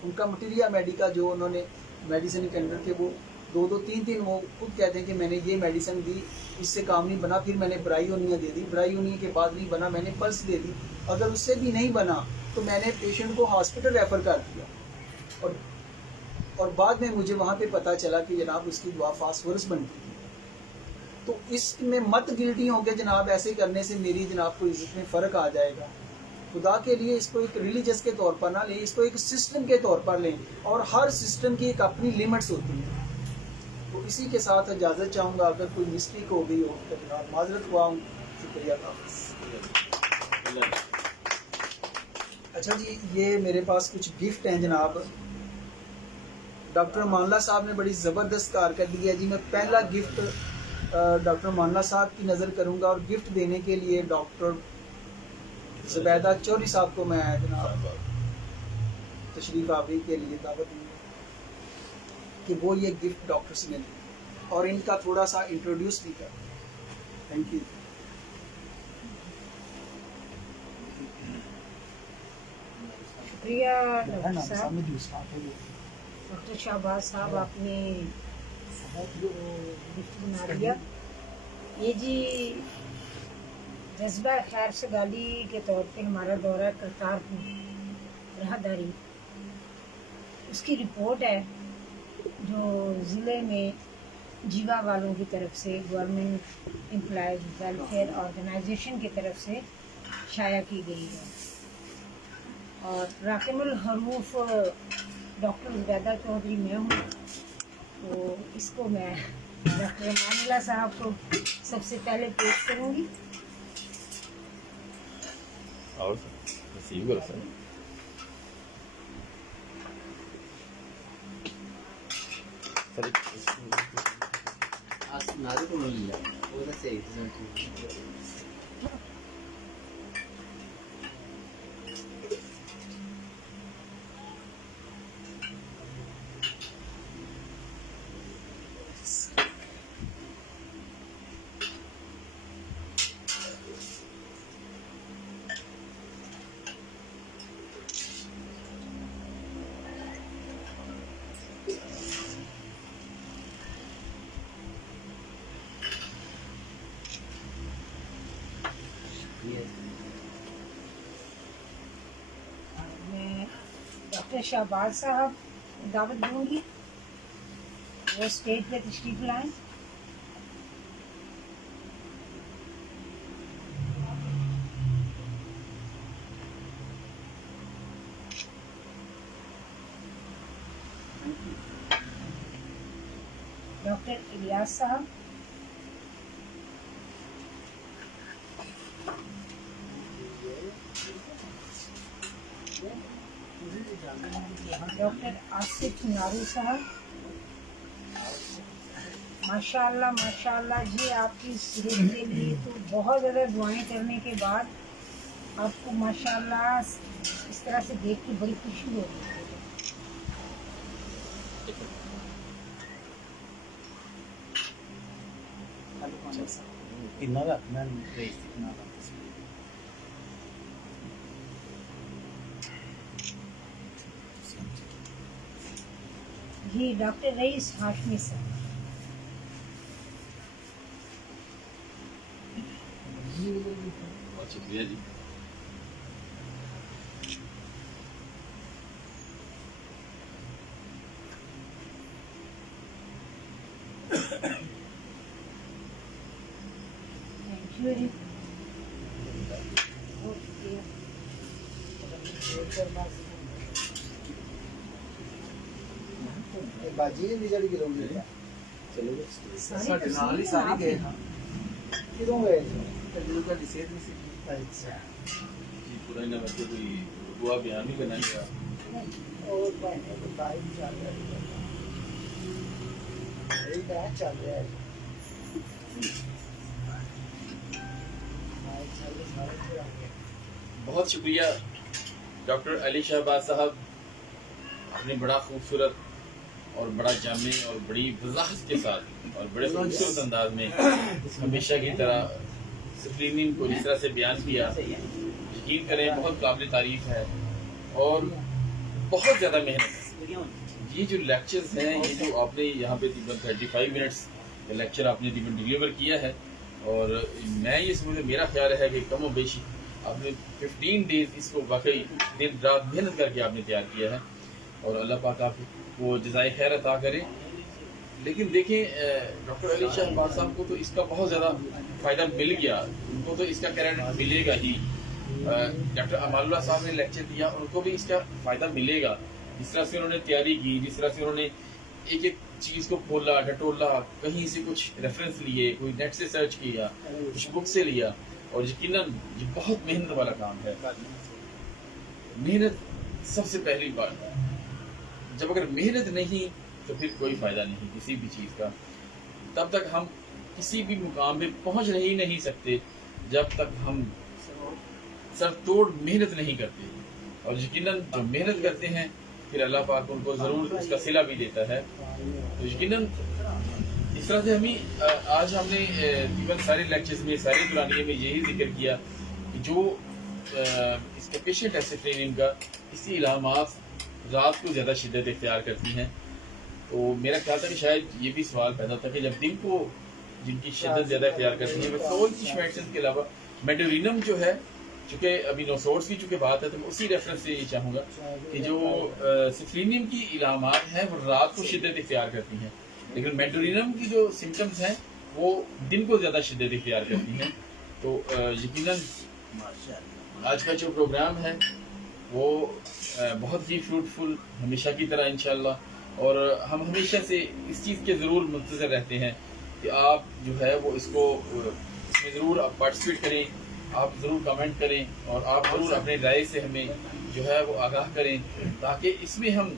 ان کا مٹیریا میڈیکا جو انہوں نے میڈیسن کے اندر کے وہ 2-3 وہ خود کہتے ہیں کہ میں نے یہ میڈیسن دی، اس سے کام نہیں بنا، پھر میں نے برائیونیا دے دی، برائیونیا کے بعد نہیں بنا میں نے پلس دے دی، اگر اس سے بھی نہیں بنا تو میں نے پیشنٹ کو ہاسپٹل ریفر کر دیا. اور بعد میں مجھے وہاں پہ پتا چلا کہ جناب اس کی دوا فاسفورس بنتی تھی. تو اس میں مت گلٹی ہو کے جناب ایسے کرنے سے میری جناب کو عزت میں فرق آ جائے گا. خدا کے لیے اس کو ایک ریلیجس کے طور پر نہ لیں، اس کو ایک سسٹم کے طور پر لیں، اور ہر سسٹم کی ایک اپنی لیمٹس ہوتی ہیں. تو اسی کے ساتھ اجازت چاہوں گا، اگر کوئی مسٹیک ہو گئی ہو تو جناب معذرت ہوا ہوں. شکریہ. اچھا جی، یہ میرے پاس کچھ گفٹ ہیں جناب. ڈاکٹر امان اللہ صاحب نے بڑی زبردست کارکردگی ہے جی. میں پہلا گفٹ ڈاکٹر امان اللہ صاحب کی نظر کروں گا، اور گفٹ دینے کے لیے ڈاکٹر زبیدہ چوہری صاحب کو میں جناب تشریف آوری کے لیے دعوت دوں گا کہ وہ یہ گفٹ ڈاکٹر سے دیں اور ان کا تھوڑا سا انٹروڈیوس بھی کریں. Thank you. شکریہ ڈاکٹر صاحب. ڈاکٹر شہباز صاحب آپ نے گفٹ بنا دیا. یہ جی جذبہ خیر سگالی کے طور پہ ہمارا دورہ کرتارپور راہداری، اس کی رپورٹ ہے جو ضلع میں جیوا والوں کی طرف سے گورنمنٹ امپلائیز ویلفیئر آرگنائزیشن کی طرف سے شائع کی گئی ہے. اور راکم الحروف ڈاکٹر زبیدہ چودھری میں ہوں، تو اس کو میں ڈاکٹر امان اللہ صاحب کو سب سے پہلے پیش کروں گی. اور رسیو کرو سر. میں ڈاکٹر شہباز صاحب دعوت دوں گی، وہ اسٹیج پہ تشریف لائیں. ڈاکٹر الیاس صاحب. ڈاکٹر آصف نارو صاحب. ماشاء اللہ جی، آپ کی صحت کے لیے تو بہت زیادہ دعائیں کرنے کے بعد آپ کو ماشاء اللہ اس طرح سے دیکھ کے بڑی خوشی ہو رہی ہے. جی ڈاکٹر رئیس ہاشمی صاحب. بہت شکریہ جی. Thank you. باجی نہیں جڑ گروں گی چلو ساڈے نال ہی سارے گئے ہاں کدوں گئے تجربہ کا صحت نہیں سی. اچھا جی پورا نہ بچے کوئی ہوا بیان بھی کرنا ہے. اور بہنے تو بھائی چل رہا ہے یہ بات چل رہا ہے بہت شکریہ ڈاکٹر علی شہباز صاحب. آپ نے بڑا خوبصورت اور بڑا جامع اور بڑی وضاحت کے ساتھ اور بڑے خوبصورت انداز میں ہمیشہ کی طرح اسکریننگ کو جس طرح سے بیان کیا. یقین کریں بہت قابل تعریف ہے اور بہت زیادہ محنت. یہ جو لیکچرز ہیں یہ جو آپ نے یہاں پہ تقریباً 35 منٹس کا لیکچر آپ نے تقریباً ڈیلیور کیا ہے اور میں یہ سمجھتا میرا خیال ہے کہ کم و بیشی آپ نے 15 ڈیز اس کو واقعی دن رات محنت کر کے آپ نے تیار کیا ہے اور اللہ پاک آپ کو جزائے خیر عطا کرے. لیکن دیکھیں ڈاکٹر علی شہباز صاحب کو تو اس کا بہت زیادہ فائدہ مل گیا, ان کو تو اس کا کریڈٹ ملے گا ہی. ڈاکٹر امان اللہ صاحب نے لیکچر دیا ان کو بھی اس کا فائدہ ملے گا. جس طرح سے انہوں نے تیاری کی, جس طرح سے انہوں نے ایک ایک چیز کو کھولا ڈٹولا, کہیں سے کچھ ریفرنس لیے, کوئی نیٹ سے سرچ کیا, کچھ بک سے لیا, اور یقیناً یہ بہت محنت والا کام ہے. محنت سب سے پہلی بات, جب اگر محنت نہیں تو پھر کوئی فائدہ نہیں کسی بھی چیز کا. تب تک ہم کسی بھی مقام پہ پہنچ ہی نہیں سکتے جب تک ہم سر توڑ محنت نہیں کرتے. اور یقیناً جو محنت کرتے ہیں پھر اللہ پاک ان کو ضرور اس کا صلہ بھی دیتا ہے. تو یقیناً اس طرح سے آج ہم نے تقریباً سارے لیکچرز میں ساری قرآنیہ میں یہی ذکر کیا کہ جو اس کا پیشنٹ ہے سفرینیم کا, اس کی علامات رات کو زیادہ شدت اختیار کرتی ہیں. تو میرا خیال تھا کہ شاید یہ بھی سوال پیدا تھا کہ جب دن کو جن کی شدت زیادہ اختیار کرتی ہیں, سول کی میڈیسن کے علاوہ میڈورینم جو ہے, چونکہ ابھی نوسورس کی چونکہ بات ہے تو میں اسی ریفرنس سے یہ چاہوں گا کہ جو سفرینیم کی علامات ہیں وہ رات کو شدت اختیار کرتی ہیں, لیکن میڈورینم کی جو سمٹمز ہیں وہ دن کو زیادہ شدت اختیار کرتی ہیں. تو یقیناً آج کا جو پروگرام ہے وہ بہت ہی فروٹفل ہمیشہ کی طرح انشاءاللہ, اور ہم ہمیشہ سے اس چیز کے ضرور منتظر رہتے ہیں کہ آپ جو ہے وہ اس میں ضرور آپ پارٹیسپیٹ کریں, آپ ضرور کمنٹ کریں, اور آپ ضرور اپنے رائے سے ہمیں جو ہے وہ آگاہ کریں تاکہ اس میں ہم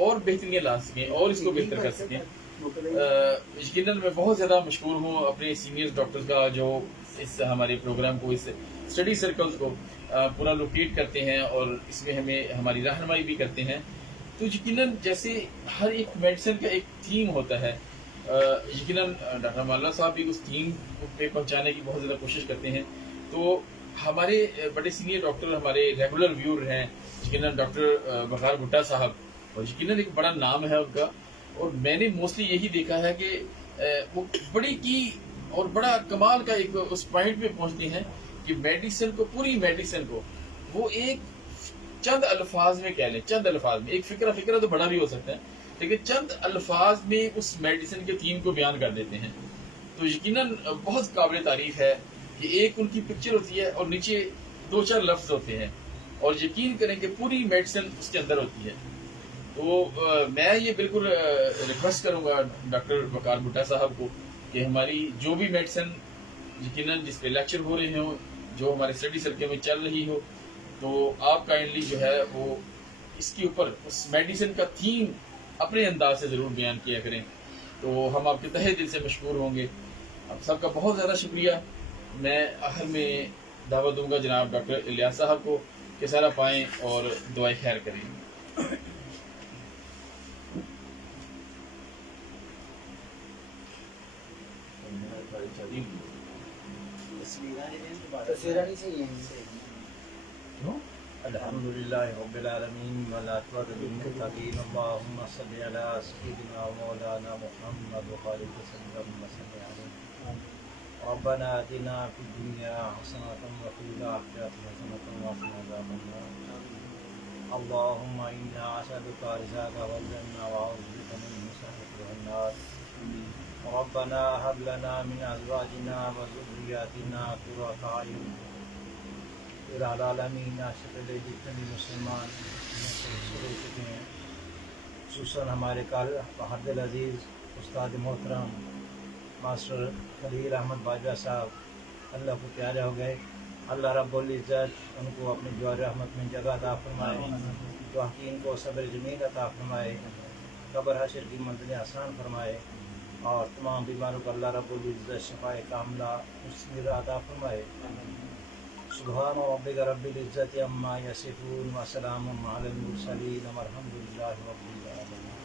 اور بہتریاں لا سکیں اور اس کو بہتر کر سکیں. یقیناً میں بہت زیادہ مشکور ہوں اپنے سینئر ڈاکٹرز کا جو اس ہمارے پروگرام کو, اس اسٹڈی سرکلز کو پورا لوکیٹ کرتے ہیں اور اس میں ہمیں ہماری رہنمائی بھی کرتے ہیں. تو یقیناً جیسے ہر ایک میڈیسن کا ایک تھیم ہوتا ہے, یقیناً ڈاکٹر مالا صاحب بھی اس تھیم پہ پہنچانے کی بہت زیادہ کوشش کرتے ہیں. تو ہمارے بڑے سینئر ڈاکٹر ہمارے ریگولر ویور ہیں یقیناً ڈاکٹر وقار بھٹا صاحب, اور یقیناً ایک بڑا نام ہے ان کا, اور میں نے موسٹلی یہی دیکھا ہے کہ وہ بڑی کی اور بڑا کمال کا ایک اس پوائنٹ پہ پہنچتے ہیں کہ میڈیسن کو, پوری میڈیسن کو وہ ایک چند الفاظ میں کہہ لیں, چند الفاظ میں, ایک فکرہ تو بڑا بھی ہو سکتا ہے لیکن چند الفاظ میں اس میڈیسن کے تھیم کو بیان کر دیتے ہیں. تو یقیناً بہت قابل تعریف ہے کہ ایک ان کی پکچر ہوتی ہے اور نیچے 2-4 لفظ ہوتے ہیں, اور یقین کریں کہ پوری میڈیسن اس کے اندر ہوتی ہے. تو میں یہ بالکل ریکویسٹ کروں گا ڈاکٹر وقار بھٹا صاحب کو کہ ہماری جو بھی میڈیسن یقیناً جس پہ لیکچر ہو رہے ہوں, جو ہمارے اسٹڈی سرکل میں چل رہی ہو, تو آپ کائنڈلی جو ہے وہ اس کے اوپر اس میڈیسن کا تھیم اپنے انداز سے ضرور بیان کیا کریں. تو ہم آپ کے تہہ دل سے مشکور ہوں گے. آپ سب کا بہت زیادہ شکریہ. میں آخر میں دعوت دوں گا جناب ڈاکٹر الیاس صاحب کو کہ سارا پائیں اور دعائیں خیر کریں. الحمد لله رب العالمين والعاقبة للمتقين اللهم صل على سيدنا ومولانا محمد وآله وسلم وسلم عليه ربنا آتنا في الدنيا حسنة وفي الآخرة حسنة وقنا عذاب النار اللهم إنا أسألك رزقك والجنة وأعوذ بك من سخطك والنار ربنا هب لنا من أزواجنا وذرياتنا قرة أعين العالمین عاشق جتنے مسلمان شروع چکے ہیں خصوصاً ہمارے حد العزیز استاد محترم ماسٹر خلیل احمد باجوہ صاحب اللہ کو پیارے ہو گئے. اللہ رب العزت ان کو اپنی جوار رحمت میں جگہ عطا فرمائے, توحقین کو صبر جمیل عطا فرمائے, قبر حشر کی منزلیں آسان فرمائے, اور تمام بیماروں کو اللہ رب العزت شفائے کاملہ مستمر عطا فرمائے. سبحان ربک رب العزت عما یصفون وسلام علی المرسلین والحمد للہ رب العالمین.